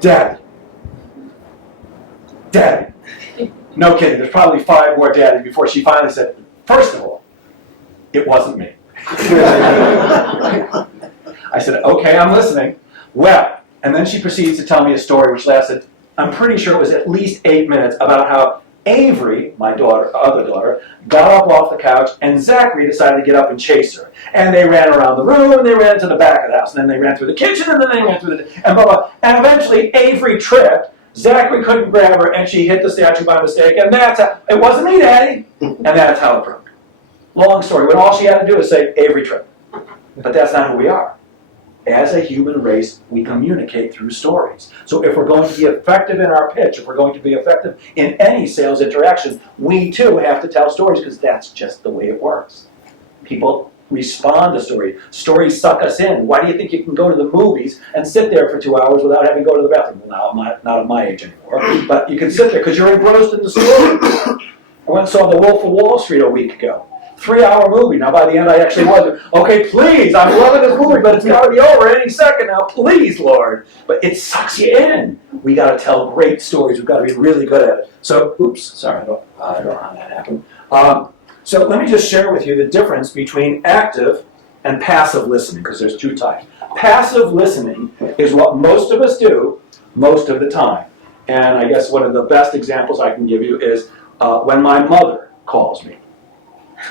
Daddy. Daddy. No kidding. There's probably 5 more daddies before she finally said, first of all, it wasn't me. I said, okay, I'm listening. Well, and then she proceeds to tell me a story which lasted, I'm pretty sure it was at least 8 minutes, about how Avery, my other daughter, got up off the couch and Zachary decided to get up and chase her. And they ran around the room and they ran to the back of the house and then they ran through the kitchen and then they ran through and blah, blah. And eventually Avery tripped, Zachary couldn't grab her and she hit the statue by mistake, and that's how, it wasn't me, Daddy, and that's how it broke. Long story, when all she had to do was say, Avery tripped. But that's not who we are. As a human race, we communicate through stories. So if we're going to be effective in our pitch, if we're going to be effective in any sales interaction, we too have to tell stories because that's just the way it works. People respond to stories. Stories suck us in. Why do you think you can go to the movies and sit there for 2 hours without having to go to the bathroom? Well, now, not at my age anymore. But you can sit there because you're engrossed in the story. I went and saw The Wolf of Wall Street a week ago. 3-hour movie. Now, by the end, I actually was, okay, please, I'm loving this movie, but it's got to be over any second now, please, Lord. But it sucks you in. We got to tell great stories. We've got to be really good at it. So, oops, sorry, I don't know how that happened. So let me just share with you the difference between active and passive listening, because there's 2 types. Passive listening is what most of us do most of the time. And I guess one of the best examples I can give you is when my mother calls me.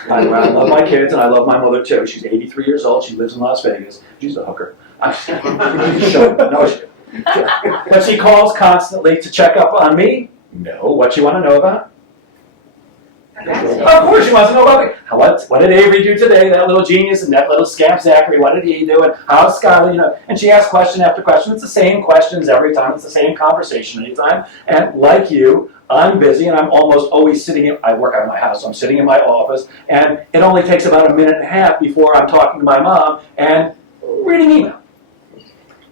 I love my kids, and I love my mother too. She's 83 years old. She lives in Las Vegas. She's a hooker. No, she. But she calls constantly to check up on me No. What you want to know about? Of course she wants to know about what did Avery do today, that little genius, and that little scamp Zachary, what did he do, and how's Skylar, and she asks question after question. It's the same questions every time, it's the same conversation anytime, and like you, I'm busy, and I'm almost always I work out of my house, so I'm sitting in my office, and it only takes about a minute and a half before I'm talking to my mom and reading email.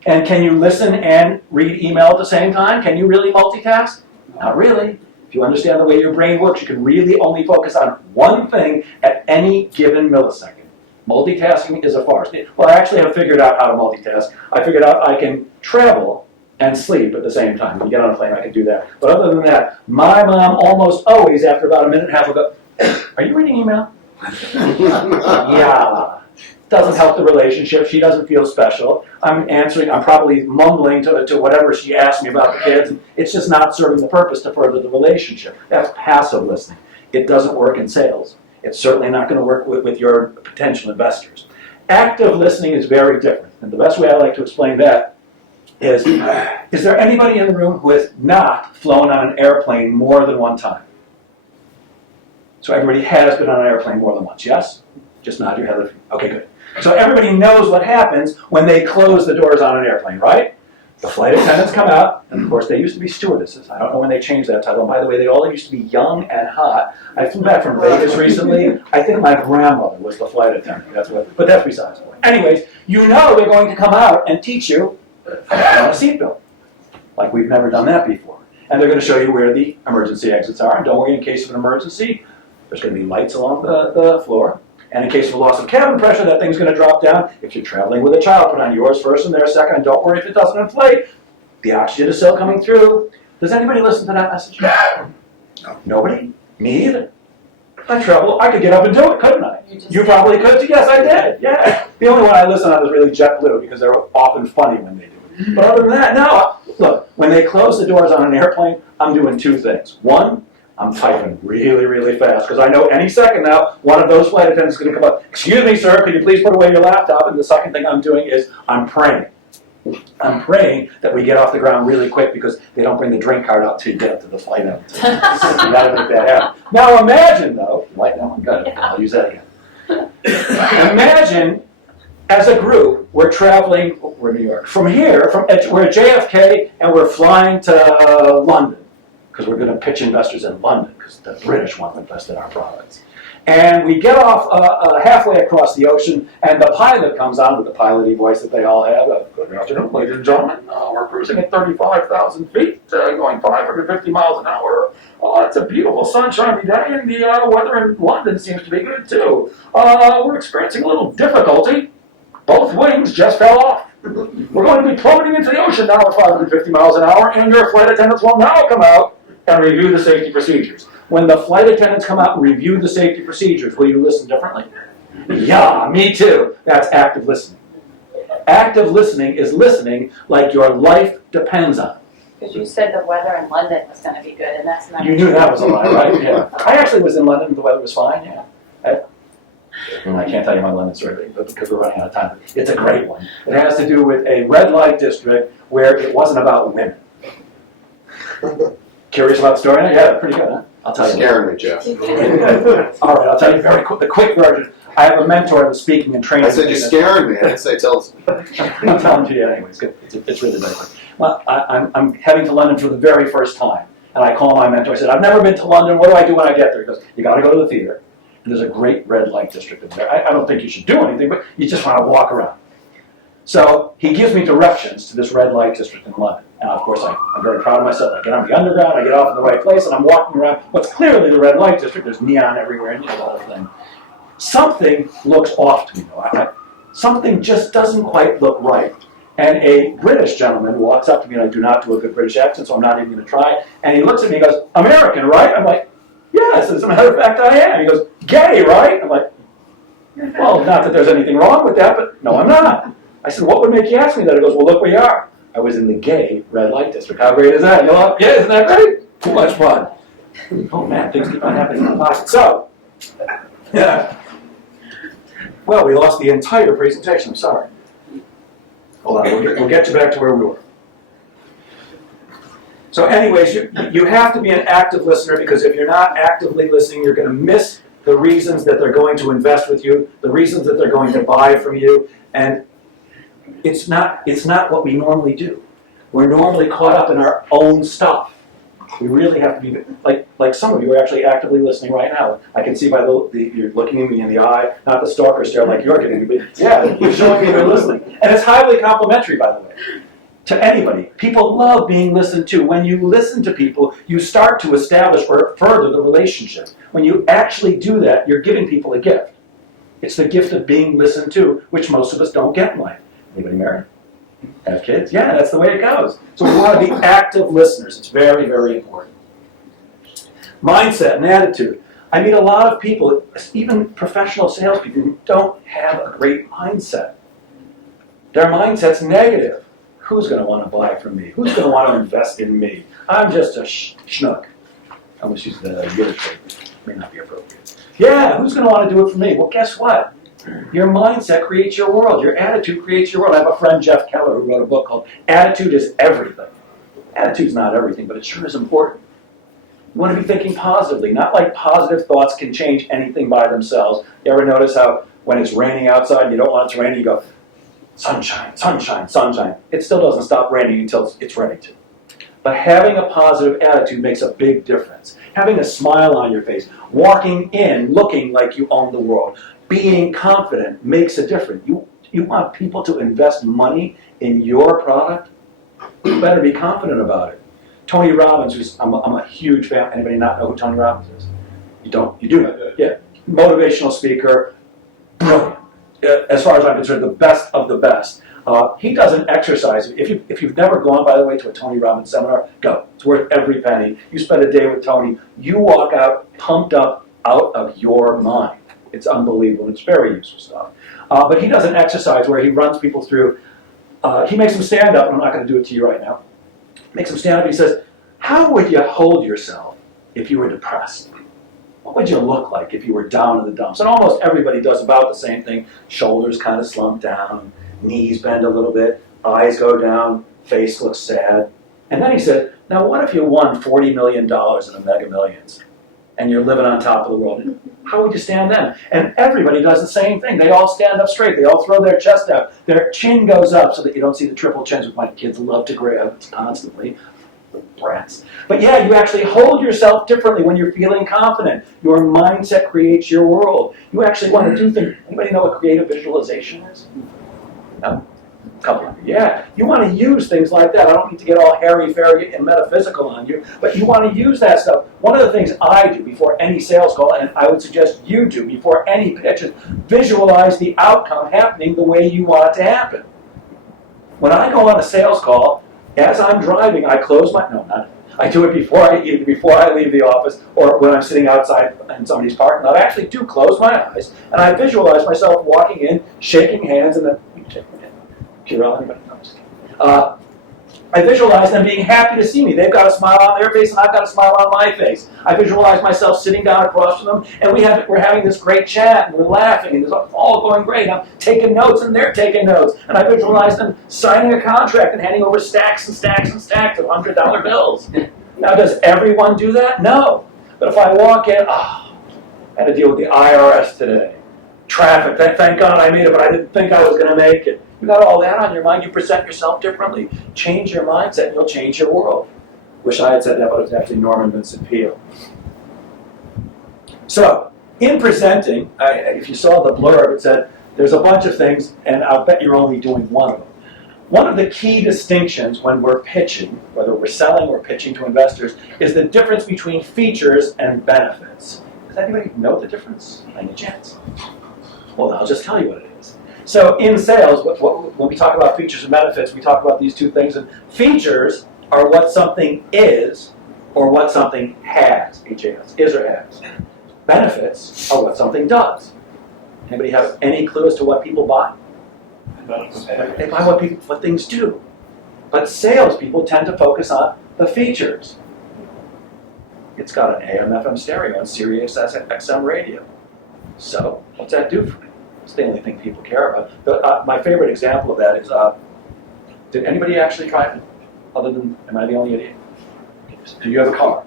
And can you listen and read email at the same time? Can you really multitask? Not really. If you understand the way your brain works, you can really only focus on one thing at any given millisecond. Multitasking is a farce. Well, I actually have figured out how to multitask. I figured out I can travel and sleep at the same time. When you get on a plane, I can do that. But other than that, my mom almost always, after about a minute and a half, will go, "Are you reading email?" Yeah. Doesn't help the relationship. She doesn't feel special. I'm probably mumbling to whatever she asked me about the kids. And it's just not serving the purpose to further the relationship. That's passive listening. It doesn't work in sales. It's certainly not going to work with your potential investors. Active listening is very different. And the best way I like to explain that is there anybody in the room who has not flown on an airplane more than one time? So everybody has been on an airplane more than once, yes? Just nod your head. Okay, good. So everybody knows what happens when they close the doors on an airplane, right? The flight attendants come out, and of course they used to be stewardesses. I don't know when they changed that title. And by the way, they all used to be young and hot. I flew back from Vegas recently. I think my grandmother was the flight attendant. But that's besides the point. Anyways, you know they're going to come out and teach you how to seatbelt. Like we've never done that before. And they're going to show you where the emergency exits are. And don't worry, in case of an emergency, there's going to be lights along the floor. And in case of a loss of cabin pressure, that thing's going to drop down. If you're traveling with a child, put on yours first and theirs second. And don't worry if it doesn't inflate. The oxygen is still coming through. Does anybody listen to that message? No. Nobody? Me either. I travel. I could get up and do it, couldn't I? You probably could too. Yes, I did. Yeah. The only one I listen on is really JetBlue because they're often funny when they do it. But other than that, no. Look, when they close the doors on an airplane, I'm doing two things. One, I'm typing really, really fast because I know any second now one of those flight attendants is going to come up. "Excuse me, sir, could you please put away your laptop?" And the second thing I'm doing is I'm praying. I'm praying that we get off the ground really quick because they don't bring the drink card out till you get up to the flight out. You got to make that happen. Now imagine though, light that one, good. I'll use that again. Imagine as a group we're traveling. We're in New York. From here, we're at JFK and we're flying to London. Because we're going to pitch investors in London, because the British want to invest in our products. And we get off halfway across the ocean, and the pilot comes on with the piloty voice that they all have. "Good afternoon, ladies and gentlemen. We're cruising at 35,000 feet, going 550 miles an hour. Oh, it's a beautiful sunshiny day, and the weather in London seems to be good, too. We're experiencing a little difficulty. Both wings just fell off. We're going to be plummeting into the ocean now at 550 miles an hour, and your flight attendants will now come out and review the safety procedures." When the flight attendants come out and review the safety procedures, will you listen differently? Yeah, me too. That's active listening. Active listening is listening like your life depends on it. Because you said the weather in London was going to be good, and that's not You knew that was a lie, right? Yeah. I actually was in London and the weather was fine, yeah. I can't tell you my London story, but because we're running out of time. It's a great one. It has to do with a red light district where it wasn't about women. Curious about the story? Yeah, pretty good, huh? I'll tell you. Scaring me, Jeff. All right, I'll tell you the quick version. I have a mentor that's speaking and training. I said you're scaring me. I didn't say tell us. I'm telling you anyway. It's good. It's really nice. Well, I'm heading to London for the very first time, and I call my mentor. I said, "I've never been to London. What do I do when I get there?" He goes, "You got to go to the theater. And there's a great red light district in there. I don't think you should do anything, but you just want to walk around." So he gives me directions to this red light district in London. And of course, I'm very proud of myself. I get on the underground, I get off in the right place, and I'm walking around what's clearly the red light district. There's neon everywhere, and the whole thing. Something looks off to me, though. Something just doesn't quite look right. And a British gentleman walks up to me, and I do not do a good British accent, so I'm not even going to try. And he looks at me and goes, "American, right?" I'm like, "Yes, as a matter of fact, I am." He goes, "Gay, right?" I'm like, "Well, not that there's anything wrong with that, but no, I'm not." I said, "What would make you ask me that?" He goes, "Well, look where you are." I was in the gay red light district. How great is that? You know, yeah, isn't that great? Too much fun. Oh man, things keep on happening in my pocket. So, yeah. Well, we lost the entire presentation. I'm sorry. Hold on, we'll get you back to where we were. So anyways, you have to be an active listener, because if you're not actively listening, you're going to miss the reasons that they're going to invest with you, the reasons that they're going to buy from you, and it's not what we normally do. We're normally caught up in our own stuff. We really have to be, like some of you are actually actively listening right now. I can see by you're looking at me in the eye, not the stalker stare like you're getting me, but yeah, you're showing me you're listening. And it's highly complimentary, by the way, to anybody. People love being listened to. When you listen to people, you start to establish or further the relationship. When you actually do that, you're giving people a gift. It's the gift of being listened to, which most of us don't get in life. Anybody married? Have kids? Yeah, that's the way it goes. So we want to be active listeners. It's very, very important. Mindset and attitude. I meet a lot of people, even professional salespeople, who don't have a great mindset. Their mindset's negative. Who's going to want to buy from me? Who's going to want to invest in me? I'm just a schnook. I almost used the Yiddish word. May not be appropriate. Yeah, who's going to want to do it for me? Well, guess what? Your mindset creates your world. Your attitude creates your world. I have a friend, Jeff Keller, who wrote a book called Attitude is Everything. Attitude's not everything, but it sure is important. You want to be thinking positively, not like positive thoughts can change anything by themselves. You ever notice how when it's raining outside, you don't want it to rain, you go, sunshine, sunshine, sunshine. It still doesn't stop raining until it's ready to. But having a positive attitude makes a big difference. Having a smile on your face, walking in looking like you own the world, being confident makes a difference. You want people to invest money in your product? You better be confident about it. Tony Robbins, I'm a huge fan. Anybody not know who Tony Robbins is? You don't? You do? Yeah. Motivational speaker, brilliant. As far as I'm concerned, the best of the best. He does an exercise. If you've never gone, by the way, to a Tony Robbins seminar, go. It's worth every penny. You spend a day with Tony, you walk out pumped up out of your mind. It's unbelievable. It's very useful stuff. But he does an exercise where he runs people through. He makes them stand up, and I'm not going to do it to you right now. Makes them stand up, and he says, how would you hold yourself if you were depressed? What would you look like if you were down in the dumps? And almost everybody does about the same thing. Shoulders kind of slump down, knees bend a little bit, eyes go down, face looks sad. And then he said, now what if you won $40 million in the Mega Millions? And you're living on top of the world. How would you stand then? And everybody does the same thing. They all stand up straight. They all throw their chest out. Their chin goes up so that you don't see the triple chins, which my kids love to grab constantly. Brats. But yeah, you actually hold yourself differently when you're feeling confident. Your mindset creates your world. You actually want to do things. Anybody know what creative visualization is? No? A couple of you. Yeah. You want to use things like that. I don't need to get all hairy-fairy and metaphysical on you, but you want to use that stuff. One of the things I do before any sales call, and I would suggest you do before any pitch, is visualize the outcome happening the way you want it to happen. When I go on a sales call, as I'm driving, I close my, no, not, I do it before I leave the office, or when I'm sitting outside in somebody's parking lot. I actually do close my eyes, and I visualize myself walking in, shaking hands, and then, I visualize them being happy to see me. They've got a smile on their face, and I've got a smile on my face. I visualize myself sitting down across from them, and we're having this great chat, and we're laughing, and it's all going great. I'm taking notes, and they're taking notes. And I visualize them signing a contract and handing over stacks and stacks and stacks of $100 bills. Now, does everyone do that? No. But if I walk in, I had to deal with the IRS today. Traffic, thank God I made it, but I didn't think I was going to make it. You got all that on your mind, you present yourself differently. Change your mindset, and you'll change your world. Wish I had said that, but it was actually Norman Vincent Peale. So, in presenting, if you saw the blurb, it said, there's a bunch of things, and I'll bet you're only doing one of them. One of the key distinctions when we're pitching, whether we're selling or pitching to investors, is the difference between features and benefits. Does anybody know the difference? Any chance? Well, I'll just tell you what it is. So in sales, when we talk about features and benefits, we talk about these two things. And features are what something is or what something has, H-A-S, is or has. Benefits are what something does. Anybody have any clue as to what people buy? They buy what things do. But salespeople tend to focus on the features. It's got an AM/FM stereo and Sirius XM radio. So what's that do for me? It's the only thing people care about. My favorite example of that is, did anybody actually try it? Other than, am I the only idiot? Do you have a car?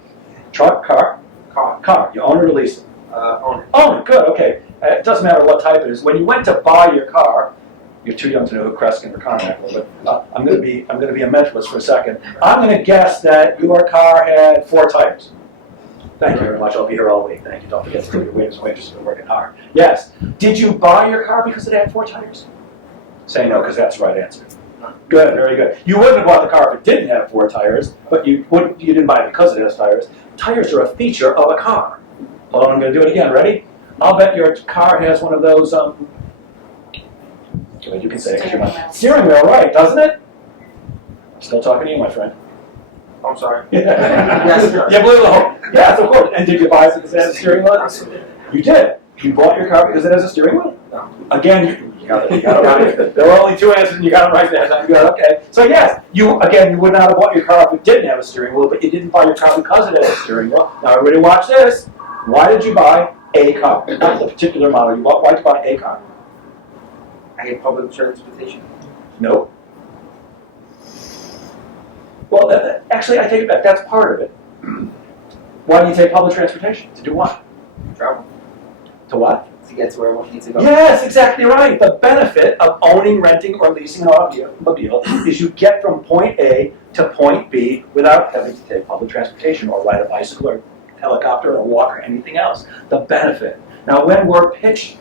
Truck, car? Car. You own it or lease it? Own it. Own it, good, okay. It doesn't matter what type it is. When you went to buy your car, you're too young to know who Kreskin or Carmichael, but I'm going to be a mentalist for a second. I'm going to guess that your car had 4 tires. Thank you very much. I'll be here all week. Thank you. Don't forget to do your waiters and waitresses who are working hard. Yes. Did you buy your car because it had 4 tires? Say no, because that's the right answer. Good, very good. You wouldn't have bought the car if it didn't have 4 tires, but you didn't buy it because it has tires. Tires are a feature of a car. Hold on, I'm going to do it again. Ready? I'll bet your car has one of those, you can say it. Steering wheel, right, doesn't it? Still talking to you, my friend. I'm sorry. Yes, you blew the hole. Yes, of course. And did you buy it because it has a steering wheel? You did. You bought your car because it has a steering wheel? No. Again, you got it right. There were only 2 answers and you got it right that time. Good, okay. So yes, you would not have bought your car if it didn't have a steering wheel, but you didn't buy your car because it has a steering wheel. Now everybody watch this. Why did you buy a car? Not the particular model you bought. Why did you buy a car? I get public transportation. No. Well, actually, I take it back. That's part of it. Why do you take public transportation? To do what? Travel. To what? To get to where I need to go. Yes, exactly right. The benefit of owning, renting, or leasing an automobile is you get from point A to point B without having to take public transportation or ride a bicycle or helicopter or walk or anything else. The benefit. Now, when we're pitching,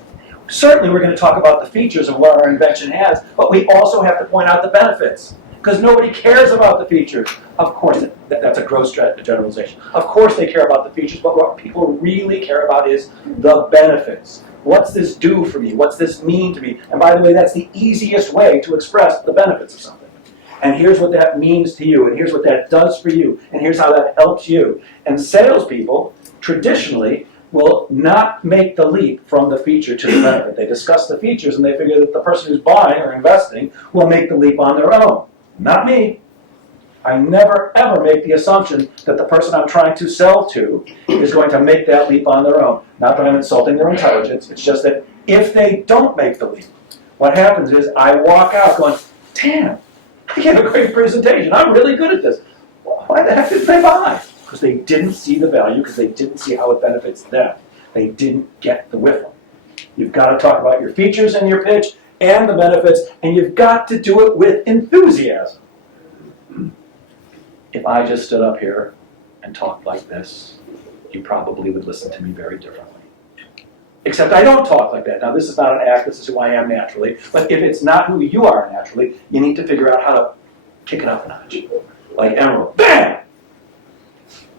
certainly we're going to talk about the features of what our invention has, but we also have to point out the benefits. Because nobody cares about the features. Of course, that's a gross generalization. Of course they care about the features, but what people really care about is the benefits. What's this do for me? What's this mean to me? And by the way, that's the easiest way to express the benefits of something. And here's what that means to you, and here's what that does for you, and here's how that helps you. And salespeople, traditionally, will not make the leap from the feature to the benefit. They discuss the features, and they figure that the person who's buying or investing will make the leap on their own. Not me. I never, ever make the assumption that the person I'm trying to sell to is going to make that leap on their own. Not that I'm insulting their intelligence. It's just that if they don't make the leap, what happens is I walk out going, damn, I gave a great presentation. I'm really good at this. Why the heck didn't they buy? Because they didn't see the value, because they didn't see how it benefits them. They didn't get the whiffle. You've got to talk about your features in your pitch and the benefits, and you've got to do it with enthusiasm. If I just stood up here and talked like this, you probably would listen to me very differently. Except I don't talk like that. Now, this is not an act, this is who I am naturally, but if it's not who you are naturally, you need to figure out how to kick it up a notch. Like Emerald, bam!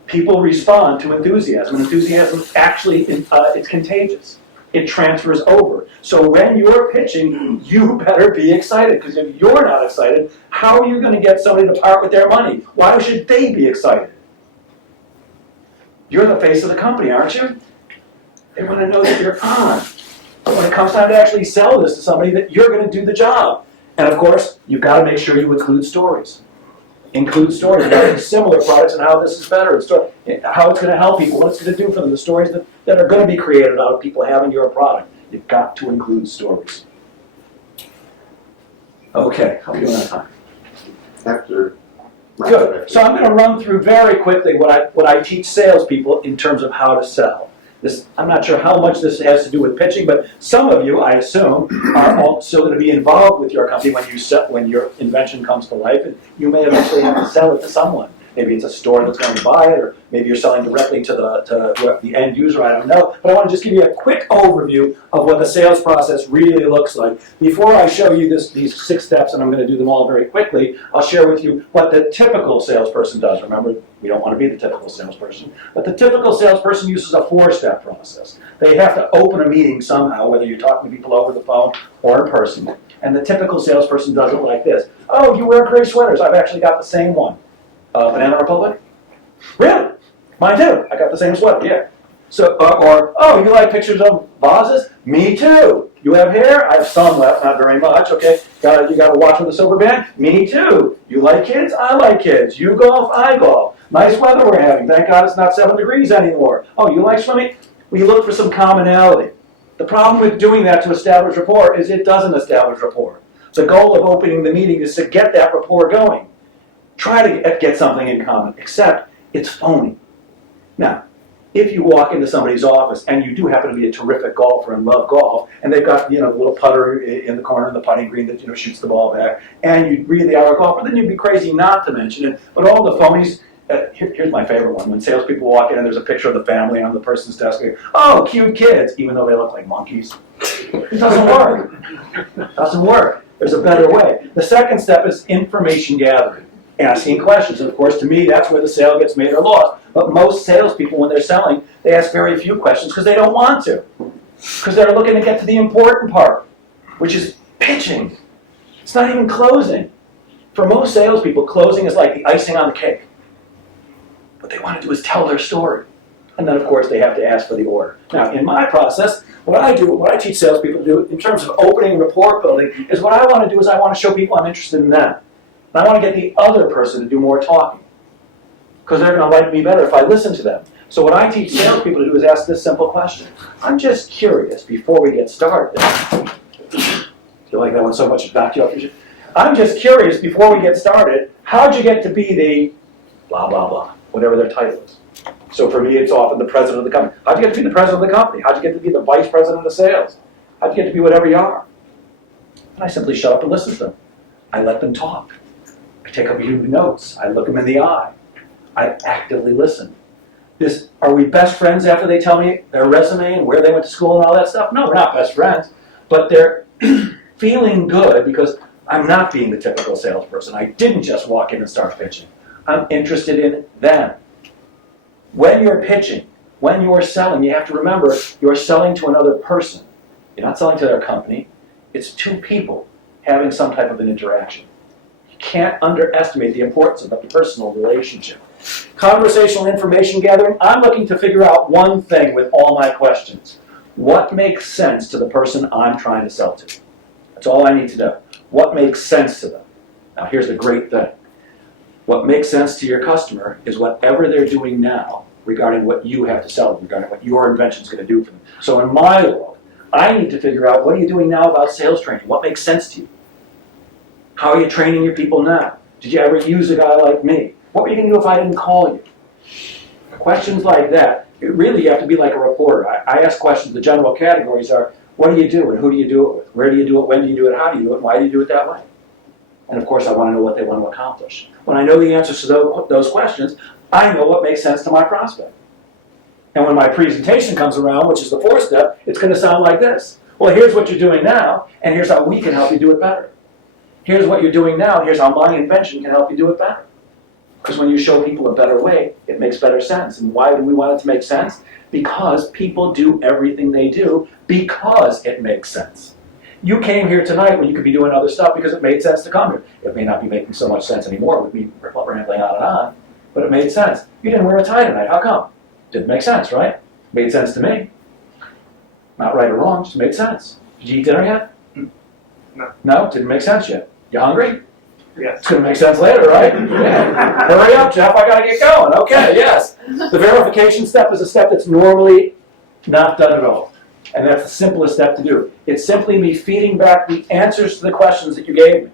People respond to enthusiasm, and enthusiasm actually, it's contagious. It transfers over. So when you're pitching, you better be excited, because if you're not excited, how are you going to get somebody to part with their money? Why should they be excited? You're the face of the company, aren't you? They want to know that you're on. But when it comes time to actually sell this to somebody, that you're going to do the job. And of course, you've got to make sure you include stories. Include stories about similar products and how this is better, how it's going to help people, what it's going to do for them, the stories that are going to be created out of people having your product. You've got to include stories. Okay, how are we doing on time? After. Good. So I'm going to run through very quickly what I teach salespeople in terms of how to sell. I'm not sure how much this has to do with pitching, but some of you, I assume, are also going to be involved with your company when your invention comes to life, and you may eventually have to sell it to someone. Maybe it's a store that's going to buy it, or maybe you're selling directly to the end user, I don't know. But I want to just give you a quick overview of what the sales process really looks like. Before I show you these 6 steps, and I'm going to do them all very quickly, I'll share with you what the typical salesperson does. Remember, we don't want to be the typical salesperson. But the typical salesperson uses a 4-step process. They have to open a meeting somehow, whether you're talking to people over the phone or in person. And the typical salesperson does it like this. Oh, you wear gray sweaters. I've actually got the same one. Banana Republic? Really? Mine too. I got the same sweater, yeah. So, or, oh, you like pictures of vases? Me too. You have hair? I have some left, not very much, okay. You got a watch with a silver band? Me too. You like kids? I like kids. You golf? I golf. Nice weather we're having. Thank God it's not 7 degrees anymore. Oh, you like swimming? We look for some commonality. The problem with doing that to establish rapport is it doesn't establish rapport. The goal of opening the meeting is to get that rapport going. Try to get something in common, except It's phony. Now, if you walk into somebody's office and you do happen to be a terrific golfer and love golf, and they've got, you know, a little putter in the corner of the putting green that, you know, shoots the ball back, and you really are a golfer, then you'd be crazy not to mention it. But all the phonies, here's my favorite one. When salespeople walk in and there's a picture of the family on the person's desk, they go, oh, cute kids, even though they look like monkeys. It doesn't work. It doesn't work. There's a better way. The second step is information gathering, asking questions. And of course, to me, that's where the sale gets made or lost. But most salespeople, when they're selling, they ask very few questions because they don't want to. Because they're looking to get to the important part, which is pitching. It's not even closing. For most salespeople, closing is like the icing on the cake. What they want to do is tell their story. And then, of course, they have to ask for the order. Now, in my process, what I teach salespeople to do in terms of opening rapport building is what I want to do is I want to show people I'm interested in them. And I want to get the other person to do more talking. Because they're going to like me better if I listen to them. So what I teach salespeople to do is ask this simple question. I'm just curious before we get started. You like that one so much it knocked you off your... I'm just curious before we get started, how'd you get to be the blah, blah, blah, whatever their title is. So for me, it's often the president of the company. How'd you get to be the president of the company? How'd you get to be the vice president of sales? How'd you get to be whatever you are? And I simply shut up and listen to them. I let them talk. I take up few notes. I look them in the eye. I actively listen. Are we best friends after they tell me their resume and where they went to school and all that stuff? No, we're not best friends. But they're feeling good because I'm not being the typical salesperson. I didn't just walk in and start pitching. I'm interested in them. When you're pitching, when you're selling, you have to remember you're selling to another person. You're not selling to their company. It's two people having some type of an interaction. You can't underestimate the importance of the personal relationship. Conversational information gathering, I'm looking to figure out one thing with all my questions. What makes sense to the person I'm trying to sell to? That's all I need to know. What makes sense to them? Now here's the great thing. What makes sense to your customer is whatever they're doing now regarding what you have to sell them, regarding what your invention is going to do for them. So in my world, I need to figure out what are you doing now about sales training? What makes sense to you? How are you training your people now? Did you ever use a guy like me? What were you going to do if I didn't call you? Questions like that, you have to be like a reporter. I ask questions, the general categories are, what do you do and who do you do it with? Where do you do it, when do you do it, how do you do it, and why do you do it that way? And of course, I want to know what they want to accomplish. When I know the answers to those questions, I know what makes sense to my prospect. And when my presentation comes around, which is the fourth step, it's going to sound like this. Well, here's what you're doing now, and here's how we can help you do it better. Here's what you're doing now, and here's how my invention can help you do it better. Because when you show people a better way, it makes better sense. And why do we want it to make sense? Because people do everything they do because it makes sense. You came here tonight when you could be doing other stuff because it made sense to come here. It may not be making so much sense anymore with me rambling on and on, but it made sense. You didn't wear a tie tonight. How come? Didn't make sense, right? Made sense to me. Not right or wrong, just made sense. Did you eat dinner yet? No. No? Didn't make sense yet. You hungry? Yes. It's going to make sense later, right? Yeah. Hurry up, Jeff, I got to get going. Okay, yes. The verification step is a step that's normally not done at all. And that's the simplest step to do. It's simply me feeding back the answers to the questions that you gave me.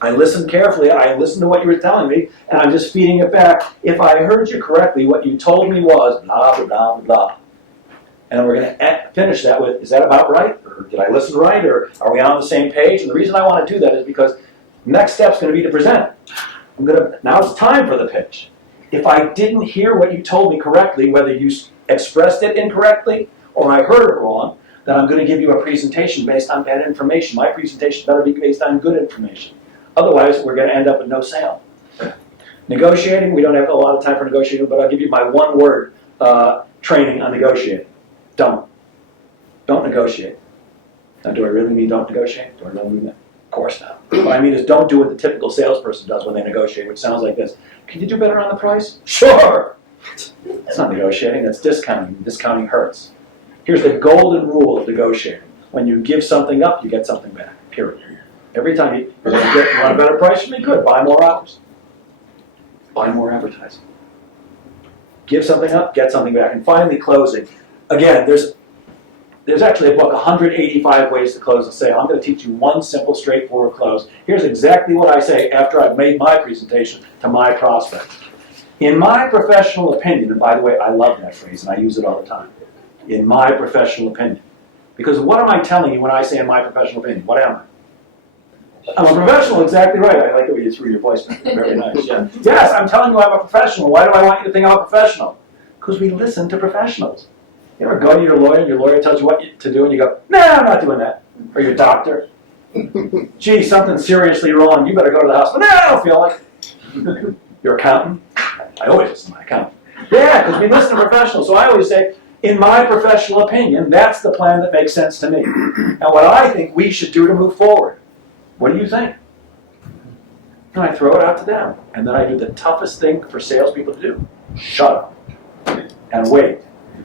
I listened carefully, I listened to what you were telling me, and I'm just feeding it back. If I heard you correctly, what you told me was blah, blah, blah, blah. And we're going to finish that with, is that about right? Or did I listen right? Or are we on the same page? And the reason I want to do that is because next step's going to be to present. Now it's time for the pitch. If I didn't hear what you told me correctly, whether you expressed it incorrectly or I heard it wrong, then I'm going to give you a presentation based on bad information. My presentation better be based on good information. Otherwise, we're going to end up with no sale. Negotiating, we don't have a lot of time for negotiating, but I'll give you my one-word training on negotiating. Don't. Don't negotiate. Now, do I really mean don't negotiate? Do I really mean that? Of course not. What I mean is don't do what the typical salesperson does when they negotiate, which sounds like this. Can you do better on the price? Sure! That's not negotiating, that's discounting. Discounting hurts. Here's the golden rule of negotiating. When you give something up, you get something back, period. Every time you want a better price from me, good, buy more hours. Buy more advertising. Give something up, get something back. And finally, closing. Again, there's actually a book, 185 Ways to Close a Sale. I'm going to teach you one simple, straightforward close. Here's exactly what I say after I've made my presentation to my prospect. In my professional opinion, and by the way, I love that phrase and I use it all the time. In my professional opinion. Because what am I telling you when I say in my professional opinion? What am I? I'm a professional, exactly right. I like the way you threw your voice back. Very nice, yeah. Yes, I'm telling you I'm a professional. Why do I want you to think I'm a professional? Because we listen to professionals. You ever go to your lawyer tells you what to do, and you go, no, I'm not doing that. Or your doctor. Gee, something's seriously wrong. You better go to the hospital. No, I don't feel like it. Your accountant. I always listen to my accountant. Yeah, because we listen to professionals. So I always say, in my professional opinion, that's the plan that makes sense to me. And what I think we should do to move forward. What do you think? And I throw it out to them. And then I do the toughest thing for salespeople to do. Shut up. And wait.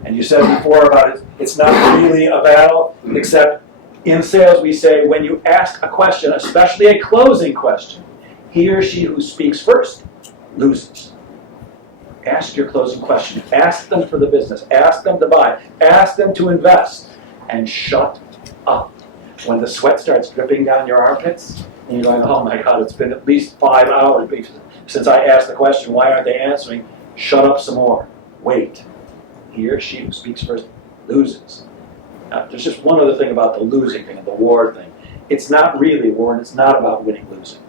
And you said before about it, it's not really a battle, except in sales we say when you ask a question, especially a closing question, he or she who speaks first loses. Ask your closing question. Ask them for the business. Ask them to buy. Ask them to invest. And shut up. When the sweat starts dripping down your armpits, and you're going, oh my God, it's been at least 5 hours since I asked the question, why aren't they answering? Shut up some more. Wait. He or she who speaks first loses. Now, there's just one other thing about the losing thing and the war thing. It's not really a war, and it's not about winning, losing.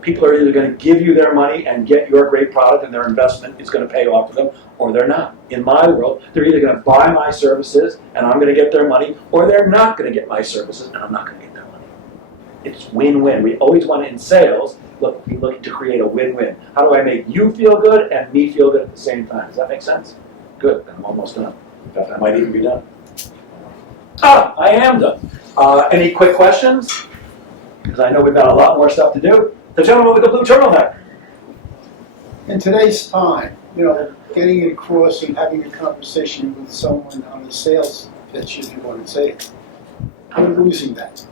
People are either going to give you their money and get your great product and their investment is going to pay off for them, or they're not. In my world, they're either going to buy my services and I'm going to get their money, or they're not going to get my services and I'm not going to get their money. It's win-win. We always want to, in sales, be looking to create a win-win. How do I make you feel good and me feel good at the same time? Does that make sense? Good. I'm almost done. In fact, I might even be done. I am done. Any quick questions? Because I know we've got a lot more stuff to do. The gentleman with the blue turtleneck. In today's time, getting it across and having a conversation with someone on a sales pitch, if you want to say it, I'm losing that.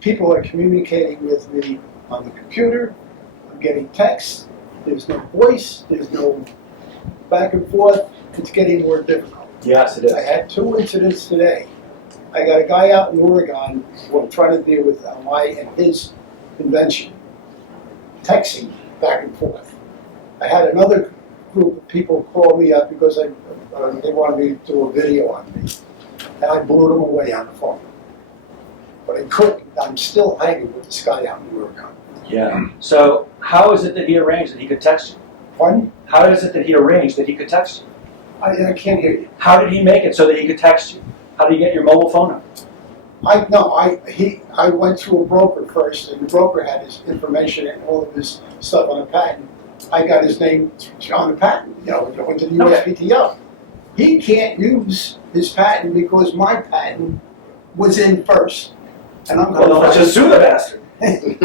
People are communicating with me on the computer. I'm getting texts. There's no voice. There's no back and forth. It's getting more difficult. Yes, it is. I had 2 incidents today. I got a guy out in Oregon who I'm trying to deal with my and his convention, texting back and forth. I had another group of people call me up because they wanted me to do a video on me, and I blew them away on the phone. But I couldn't. I'm still hanging with this guy out in Oregon. Yeah. So how is it that he arranged that he could text you? Pardon? How is it that he arranged that he could text you? I can't hear you. How did he make it so that he could text you? How did he get your mobile phone number? I went through a broker first, and the broker had his information and all of his stuff on a patent. I got his name on the patent, went to the USPTO. He can't use his patent because my patent was in first. And I'm going Let's just sue the bastard.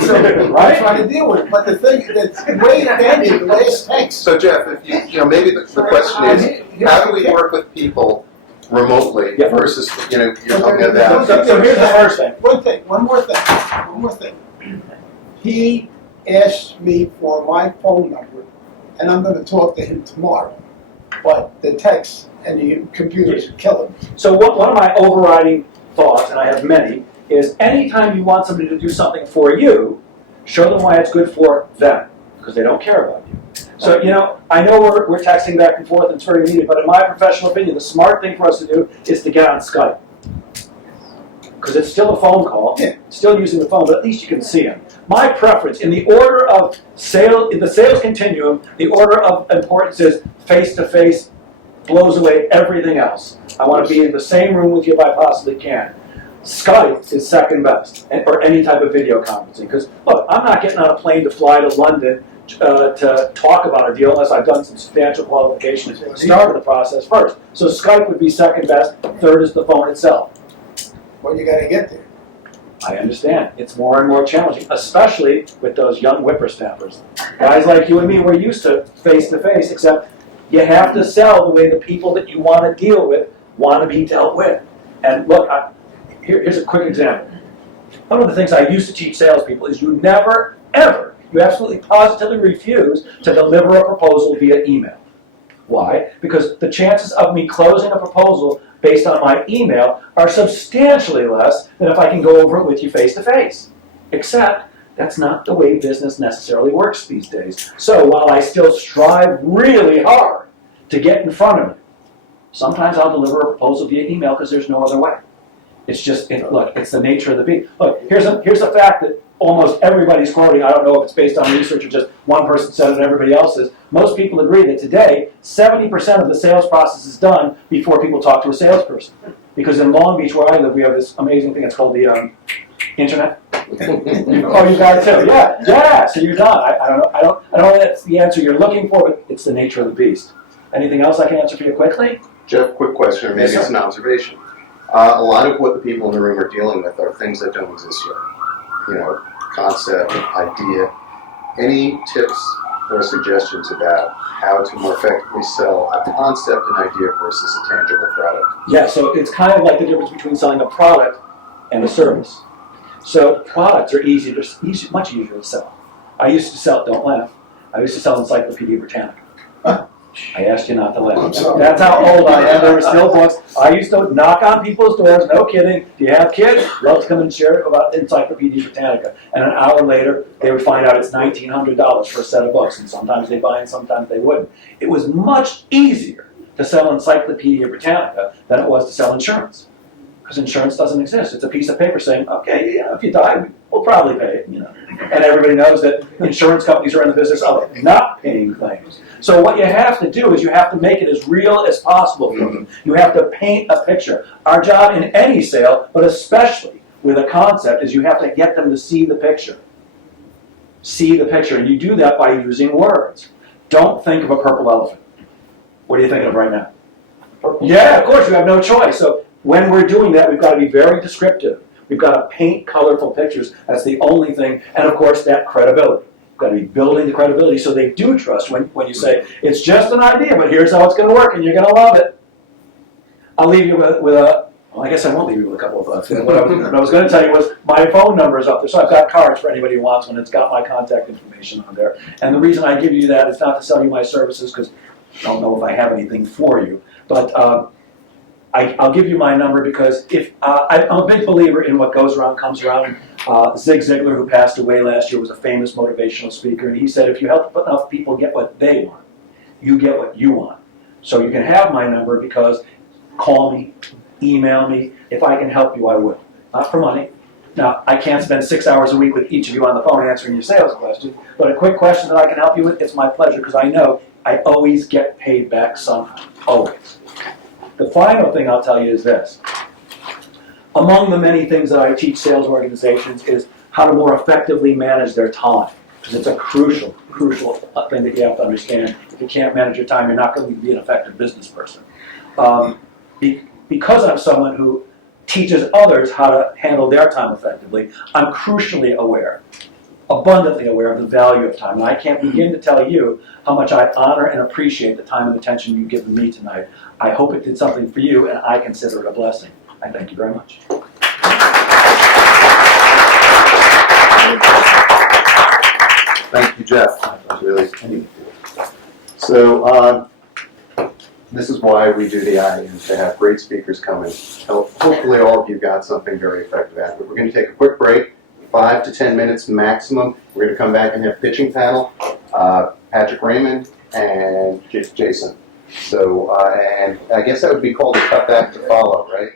So Right? I'm trying to deal with it. But the thing, the way it ended, the last text. So Jeff, if maybe the question is, how do we work with people remotely Yeah. versus, you're talking about. So here's the first thing. One more thing. He asked me for my phone number, and I'm going to talk to him tomorrow. But the text and the computers are killing me. So one of my overriding thoughts, and I have many, is anytime you want somebody to do something for you, show them why it's good for them, because they don't care about you. So, I know we're texting back and forth and it's very needed, but in my professional opinion, the smart thing for us to do is to get on Skype. Because it's still a phone call, still using the phone, but at least you can see them. My preference, in the order of in the sales continuum, the order of importance is face-to-face blows away everything else. I want to be in the same room with you if I possibly can. Skype is second best, or any type of video conferencing. Because, look, I'm not getting on a plane to fly to London to talk about a deal unless I've done some substantial qualification and started the process first. So Skype would be second best, third is the phone itself. Well, you got to get there. I understand. It's more and more challenging, especially with those young whippersnappers. Guys like you and me, we're used to face-to-face, except you have to sell the way the people that you want to deal with want to be dealt with. And look, here's a quick example. One of the things I used to teach salespeople is you never, ever, you absolutely positively refuse to deliver a proposal via email. Why? Because the chances of me closing a proposal based on my email are substantially less than if I can go over it with you face-to-face. Except That's not the way business necessarily works these days. So while I still strive really hard to get in front of it, sometimes I'll deliver a proposal via email because there's no other way. It's just, look, it's the nature of the beast. Look, here's a fact that almost everybody's quoting. I don't know if it's based on research or just one person said it and everybody else is. Most people agree that today, 70% of the sales process is done before people talk to a salesperson. Because in Long Beach, where I live, we have this amazing thing. It's called the internet. Oh, you got it too. Yeah. So you're done. I don't know if that's the answer you're looking for, but it's the nature of the beast. Anything else I can answer for you quickly? Jeff, quick question, or maybe Yes, it's an observation. A lot of what the people in the room are dealing with are things that don't exist yet. You know, concept, idea. Any tips or suggestions about how to more effectively sell a concept and idea versus a tangible product? Yeah, so it's kind of like the difference between selling a product and a service. So products are much easier to sell. I used to sell, don't laugh, I used to sell Encyclopedia Britannica. I asked you not to laugh. That's how old I am. There were still books. I used to knock on people's doors, no kidding. Do you have kids? Love to come and share about Encyclopedia Britannica. And an hour later, they would find out it's $1,900 for a set of books. And sometimes they buy and sometimes they wouldn't. It was much easier to sell Encyclopedia Britannica than it was to sell insurance. Because insurance doesn't exist. It's a piece of paper saying, okay, yeah, if you die, we'll probably pay it. And everybody knows that insurance companies are in the business of not paying claims. So what you have to do is you have to make it as real as possible for them. You have to paint a picture. Our job in any sale, but especially with a concept, is you have to get them to see the picture. See the picture, and you do that by using words. Don't think of a purple elephant. What are you thinking of right now? Yeah, of course, you have no choice. So when we're doing that, we've got to be very descriptive. We've got to paint colorful pictures. That's the only thing. And of course, that credibility. We've got to be building the credibility so they do trust when you say, it's just an idea, but here's how it's going to work, and you're going to love it. I'll leave you with a, well, I guess I won't leave you with a couple of thoughts. What I was going to tell you was my phone number is up there. So I've got cards for anybody who wants one. It's got my contact information on there. And the reason I give you that is not to sell you my services, because I don't know if I have anything for you. But I'll give you my number because I'm a big believer in what goes around comes around. Zig Ziglar, who passed away last year, was a famous motivational speaker, and he said, if you help enough people get what they want, you get what you want. So you can have my number because call me, email me. If I can help you, I will. Not for money. Now, I can't spend 6 hours a week with each of you on the phone answering your sales questions, but a quick question that I can help you with, it's my pleasure because I know I always get paid back somehow. Always. The final thing I'll tell you is this. Among the many things that I teach sales organizations is how to more effectively manage their time. Because it's a crucial thing that you have to understand. If you can't manage your time, you're not going to be an effective business person. Because I'm someone who teaches others how to handle their time effectively, I'm crucially aware, abundantly aware of the value of time. And I can't begin to tell you how much I honor and appreciate the time and attention you've given me tonight. I hope it did something for you, and I consider it a blessing. I thank you very much. Thank you, Jeff. Really. So this is why we do the IEM, to have great speakers come in. Hopefully all of you got something very effective out of it. We're going to take a quick break, 5 to 10 minutes maximum. We're going to come back and have pitching panel, Patrick Raymond and Jason. So, and I guess that would be called a cutback to follow, right?